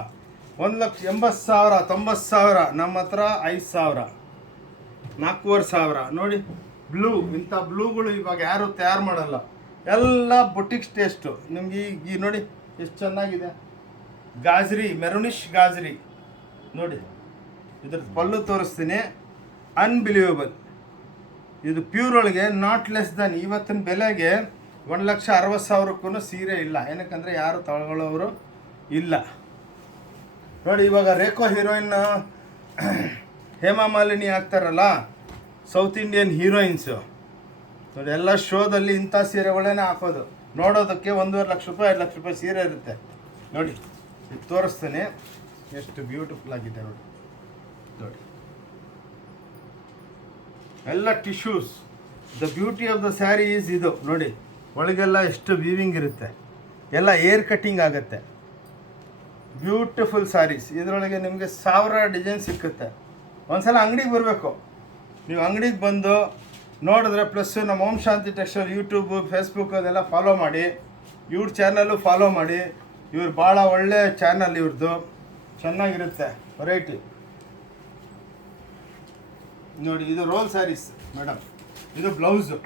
1,80,000 90,000. ನಮ್ಮ ಹತ್ರ 5,000 4,500 ನೋಡಿ. ಬ್ಲೂ, ಇಂಥ ಬ್ಲೂಗಳು ಇವಾಗ ಯಾರು ತಯಾರು ಮಾಡಲ್ಲ, ಎಲ್ಲ ಬೊಟಿಕ್ಸ್ ಟೇಸ್ಟು. ನಿಮ್ಗೆ ಈ ನೋಡಿ ಎಷ್ಟು ಚೆನ್ನಾಗಿದೆ. ಗಾಜ್ರಿ, ಮೆರೂನಿಶ್ ಗಾಜ್ರಿ ನೋಡಿ. ಇದ್ರದ್ದು ಪಲ್ಲು ತೋರಿಸ್ತೀನಿ, ಅನ್ಬಿಲೀವಬಲ್. ಇದು ಪ್ಯೂರ್ ಒಳಗೆ ನಾಟ್ ಲೆಸ್ ದನ್ ಇವತ್ತಿನ ಬೆಲೆಗೆ 1,60,000ಕ್ಕೂ ಸೀರೆ ಇಲ್ಲ. ಏನಕ್ಕಂದರೆ ಯಾರು ತಗೊಳ್ಳೋರು ಇಲ್ಲ ನೋಡಿ. ಇವಾಗ ರೇಖೋ ಹೀರೋಯಿನ್ ಹೇಮಾ ಮಾಲಿನಿ ಆಗ್ತಾರಲ್ಲ, ಸೌತ್ ಇಂಡಿಯನ್ ಹೀರೋಯಿನ್ಸು ನೋಡಿ. ಎಲ್ಲ ಶೋದಲ್ಲಿ ಇಂಥ ಸೀರೆಗಳೇ ಹಾಕೋದು. ನೋಡೋದಕ್ಕೆ 1.5 ಲಕ್ಷ ರೂಪಾಯಿ 2 ಲಕ್ಷ ರೂಪಾಯಿ ಸೀರೆ ಇರುತ್ತೆ ನೋಡಿ. ಇದು ತೋರಿಸ್ತೀನಿ ಎಷ್ಟು ಬ್ಯೂಟಿಫುಲ್ ಆಗಿದೆ ನೋಡಿ. ನೋಡಿ ಎಲ್ಲ tissues. The beauty of the sari is ಇದು ನೋಡಿ. ಒಳಗೆಲ್ಲ ಎಷ್ಟು ವೀವಿಂಗ್ ಇರುತ್ತೆ, ಎಲ್ಲ ಏರ್ ಕಟ್ಟಿಂಗ್ ಆಗುತ್ತೆ. ಬ್ಯೂಟಿಫುಲ್ ಸ್ಯಾರೀಸ್. ಇದರೊಳಗೆ ನಿಮಗೆ 1000 ಡಿಸೈನ್ ಸಿಕ್ಕುತ್ತೆ. ಒಂದ್ಸಲ ಅಂಗಡಿಗೆ ಬರಬೇಕು. ನೀವು ಅಂಗಡಿಗೆ ಬಂದು ನೋಡಿದ್ರೆ, ಪ್ಲಸ್ಸು ನಮ್ಮ ಓಂ ಶಾಂತಿ ಟೆಕ್ಸ್ಟೈಲ್ ಯೂಟ್ಯೂಬು ಫೇಸ್ಬುಕ್ ಅದೆಲ್ಲ ಫಾಲೋ ಮಾಡಿ, ಇವ್ರ ಚಾನಲ್ಲು ಫಾಲೋ ಮಾಡಿ. ಇವ್ರು ಭಾಳ ಒಳ್ಳೆ ಚಾನಲ್ ಇವ್ರದ್ದು, ಚೆನ್ನಾಗಿರುತ್ತೆ ವೆರೈಟಿ ನೋಡಿ. ಇದು ರೋಲ್ ಸ್ಯಾರೀಸ್ ಮೇಡಮ್. ಇದು ಬ್ಲೌಸು.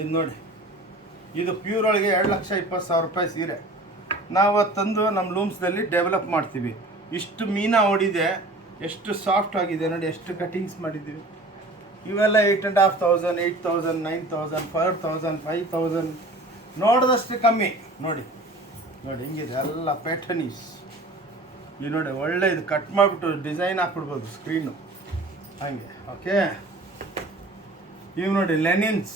ಇದು ನೋಡಿ, ಇದು ಪ್ಯೂರ್ ಒಳಗೆ 2,20,000 ರೂಪಾಯಿ ಸೀರೆ. ನಾವು ತಂದು ನಮ್ಮ ಲೂಮ್ಸ್ದಲ್ಲಿ ಡೆವಲಪ್ ಮಾಡ್ತೀವಿ. ಇಷ್ಟು ಮೀನಾ ಹೊಡಿದೆ, ಎಷ್ಟು ಸಾಫ್ಟ್ ಆಗಿದೆ ನೋಡಿ, ಎಷ್ಟು ಕಟಿಂಗ್ಸ್ ಮಾಡಿದ್ದೀವಿ. ಇವೆಲ್ಲ 8,500 8,000 9,000 4,000 5,000 ನೋಡಿದಷ್ಟು ಕಮ್ಮಿ ನೋಡಿ. ನೋಡಿ ಹಿಂಗಿದೆ ಎಲ್ಲ ಪ್ಯಾಟರ್ನೀಸ್. ಇದು ನೋಡಿ ಒಳ್ಳೆ, ಇದು ಕಟ್ ಮಾಡಿಬಿಟ್ಟು ಡಿಸೈನ್ ಹಾಕ್ಬಿಡ್ಬೋದು ಸ್ಕ್ರೀನು ಹಾಗೆ. ಓಕೆ, ಇವು ನೋಡಿ ಲೆನಿನ್ಸ್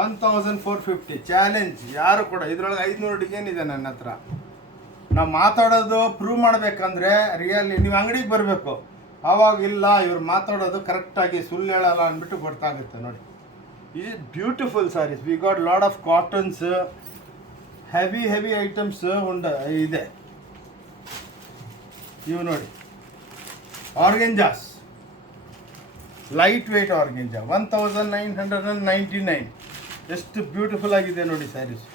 1,450 ಚಾಲೆಂಜ್. ಯಾರು ಕೂಡ ಇದರೊಳಗೆ 500 ಡಿಸೈನ್ ಇದೆ ನನ್ನ ಹತ್ರ. ನಾವು ಮಾತಾಡೋದು ಪ್ರೂವ್ ಮಾಡಬೇಕಂದ್ರೆ ರಿಯಲಿ ನೀವು ಅಂಗಡಿಗೆ ಬರಬೇಕು. ಆವಾಗಿಲ್ಲ ಇವ್ರು ಮಾತಾಡೋದು ಕರೆಕ್ಟಾಗಿ ಸುಳ್ಳು ಹೇಳಲ್ಲ ಅಂದ್ಬಿಟ್ಟು ಗೊತ್ತಾಗುತ್ತೆ ನೋಡಿ. ಈ beautiful saris. We got lot of cottons, heavy items ಇದೆ. ಇವು ನೋಡಿ ಆರ್ಗೆಂಜಾಸ್, ಲೈಟ್ ವೆಯ್ಟ್ ಆರ್ಗೆಂಜಾ 1,999. ಎಷ್ಟು ಬ್ಯೂಟಿಫುಲ್ ಆಗಿದೆ ನೋಡಿ ಸ್ಯಾರೀಸ್.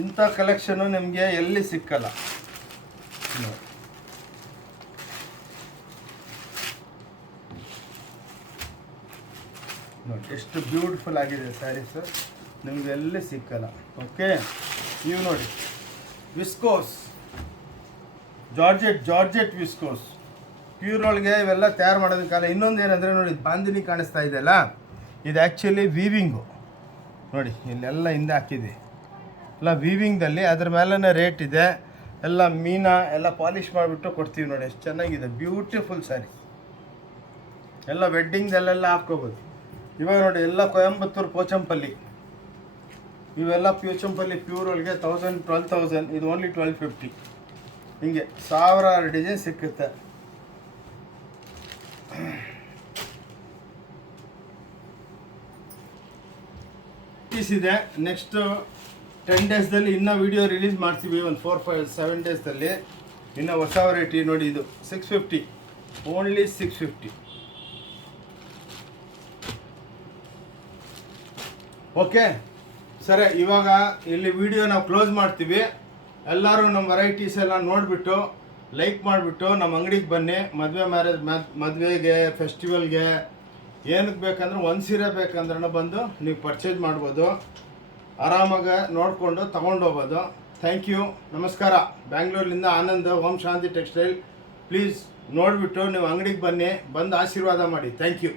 ಇಂಥ ಕಲೆಕ್ಷನು ನಿಮಗೆ ಎಲ್ಲಿ ಸಿಕ್ಕಲ್ಲ ನೋಡಿ. ನೋಡಿ ಎಷ್ಟು ಬ್ಯೂಟಿಫುಲ್ ಆಗಿದೆ ಸ್ಯಾರೀಸು, ನಿಮ್ಗೆ ಎಲ್ಲಿ ಸಿಕ್ಕಲ್ಲ. ಓಕೆ, ನೀವು ನೋಡಿ ವಿಸ್ಕೋಸ್, ಜಾರ್ಜೆಟ್ ವಿಸ್ಕೋಸ್ ಪ್ಯೂರ್ ಒಳಗೆ ಇವೆಲ್ಲ ತಯಾರು ಮಾಡೋದಕ್ಕಾಗಲ್ಲ. ಇನ್ನೊಂದು ಏನಂದರೆ ನೋಡಿ, ಬಾಂದಿನಿ ಕಾಣಿಸ್ತಾ ಇದೆಯಲ್ಲ, ಇದು ಆ್ಯಕ್ಚುಲಿ ವೀವಿಂಗು. ನೋಡಿ ಇಲ್ಲೆಲ್ಲ ಹಿಂದೆ ಹಾಕಿದೆ, ಎಲ್ಲ ವೀವಿಂಗ್ದಲ್ಲಿ ಅದ್ರ ಮೇಲೇ ರೇಟ್ ಇದೆ. ಎಲ್ಲ ಮೀನಾ ಎಲ್ಲ ಪಾಲಿಷ್ ಮಾಡಿಬಿಟ್ಟು ಕೊಡ್ತೀವಿ. ನೋಡಿ ಎಷ್ಟು ಚೆನ್ನಾಗಿದೆ, ಬ್ಯೂಟಿಫುಲ್ ಸ್ಯಾರಿ. ಎಲ್ಲ ವೆಡ್ಡಿಂಗ್ದಲ್ಲೆಲ್ಲ ಹಾಕ್ಕೋಬೋದು. ಇವಾಗ ನೋಡಿ ಎಲ್ಲ ಕೊಯಂಬತ್ತೂರು ಪೋಚಂಪಲ್ಲಿ, ಇವೆಲ್ಲ ಪೋಚಂಪಲ್ಲಿ ಪ್ಯೂರ್ ಒಳಗೆ 1000 12,000, ಇದು ಓನ್ಲಿ 1250. ಹಿಂಗೆ 1000 ಡಿಸೈನ್ ಸಿಕ್ಕುತ್ತೆ. ಪೀಸ್ ಇದೆ. ನೆಕ್ಸ್ಟ್ 10 ಡೇಸ್ದಲ್ಲಿ ಇನ್ನೂ ವಿಡಿಯೋ ರಿಲೀಸ್ ಮಾಡ್ತೀವಿ. ಒಂದು 4-5-7 ಡೇಸ್ದಲ್ಲಿ ಇನ್ನೂ ಹೊಸ ವೆರೈಟಿ. ನೋಡಿ ಇದು 650, ಓನ್ಲಿ 650. ಓಕೆ ಸರಿ, ಇವಾಗ ಇಲ್ಲಿ ವಿಡಿಯೋ ನಾವು ಕ್ಲೋಸ್ ಮಾಡ್ತೀವಿ. ಎಲ್ಲರೂ ನಮ್ಮ ವೆರೈಟೀಸ್ ಎಲ್ಲ ನೋಡಿಬಿಟ್ಟು ಲೈಕ್ ಮಾಡಿಬಿಟ್ಟು ನಮ್ಮ ಅಂಗಡಿಗೆ ಬನ್ನಿ. ಮದುವೆಗೆ ಫೆಸ್ಟಿವಲ್ಗೆ ಏನಕ್ಕೆ ಬೇಕಂದ್ರೆ ಒಂದು ಸೀರೆ ಬೇಕಂದ್ರೆ ಬಂದು ನೀವು ಪರ್ಚೇಸ್ ಮಾಡ್ಬೋದು. ಆರಾಮಾಗಿ ನೋಡಿಕೊಂಡು ತೊಗೊಂಡೋಗ್ಬೋದು. ಥ್ಯಾಂಕ್ ಯು, ನಮಸ್ಕಾರ. ಬ್ಯಾಂಗ್ಳೂರ್ಲಿಂದ ಆನಂದ್, ಓಂ ಶಾಂತಿ ಟೆಕ್ಸ್ಟೈಲ್. ಪ್ಲೀಸ್ ನೋಡಿಬಿಟ್ಟು ನೀವು ಅಂಗಡಿಗೆ ಬನ್ನಿ, ಬಂದು ಆಶೀರ್ವಾದ ಮಾಡಿ. Thank you.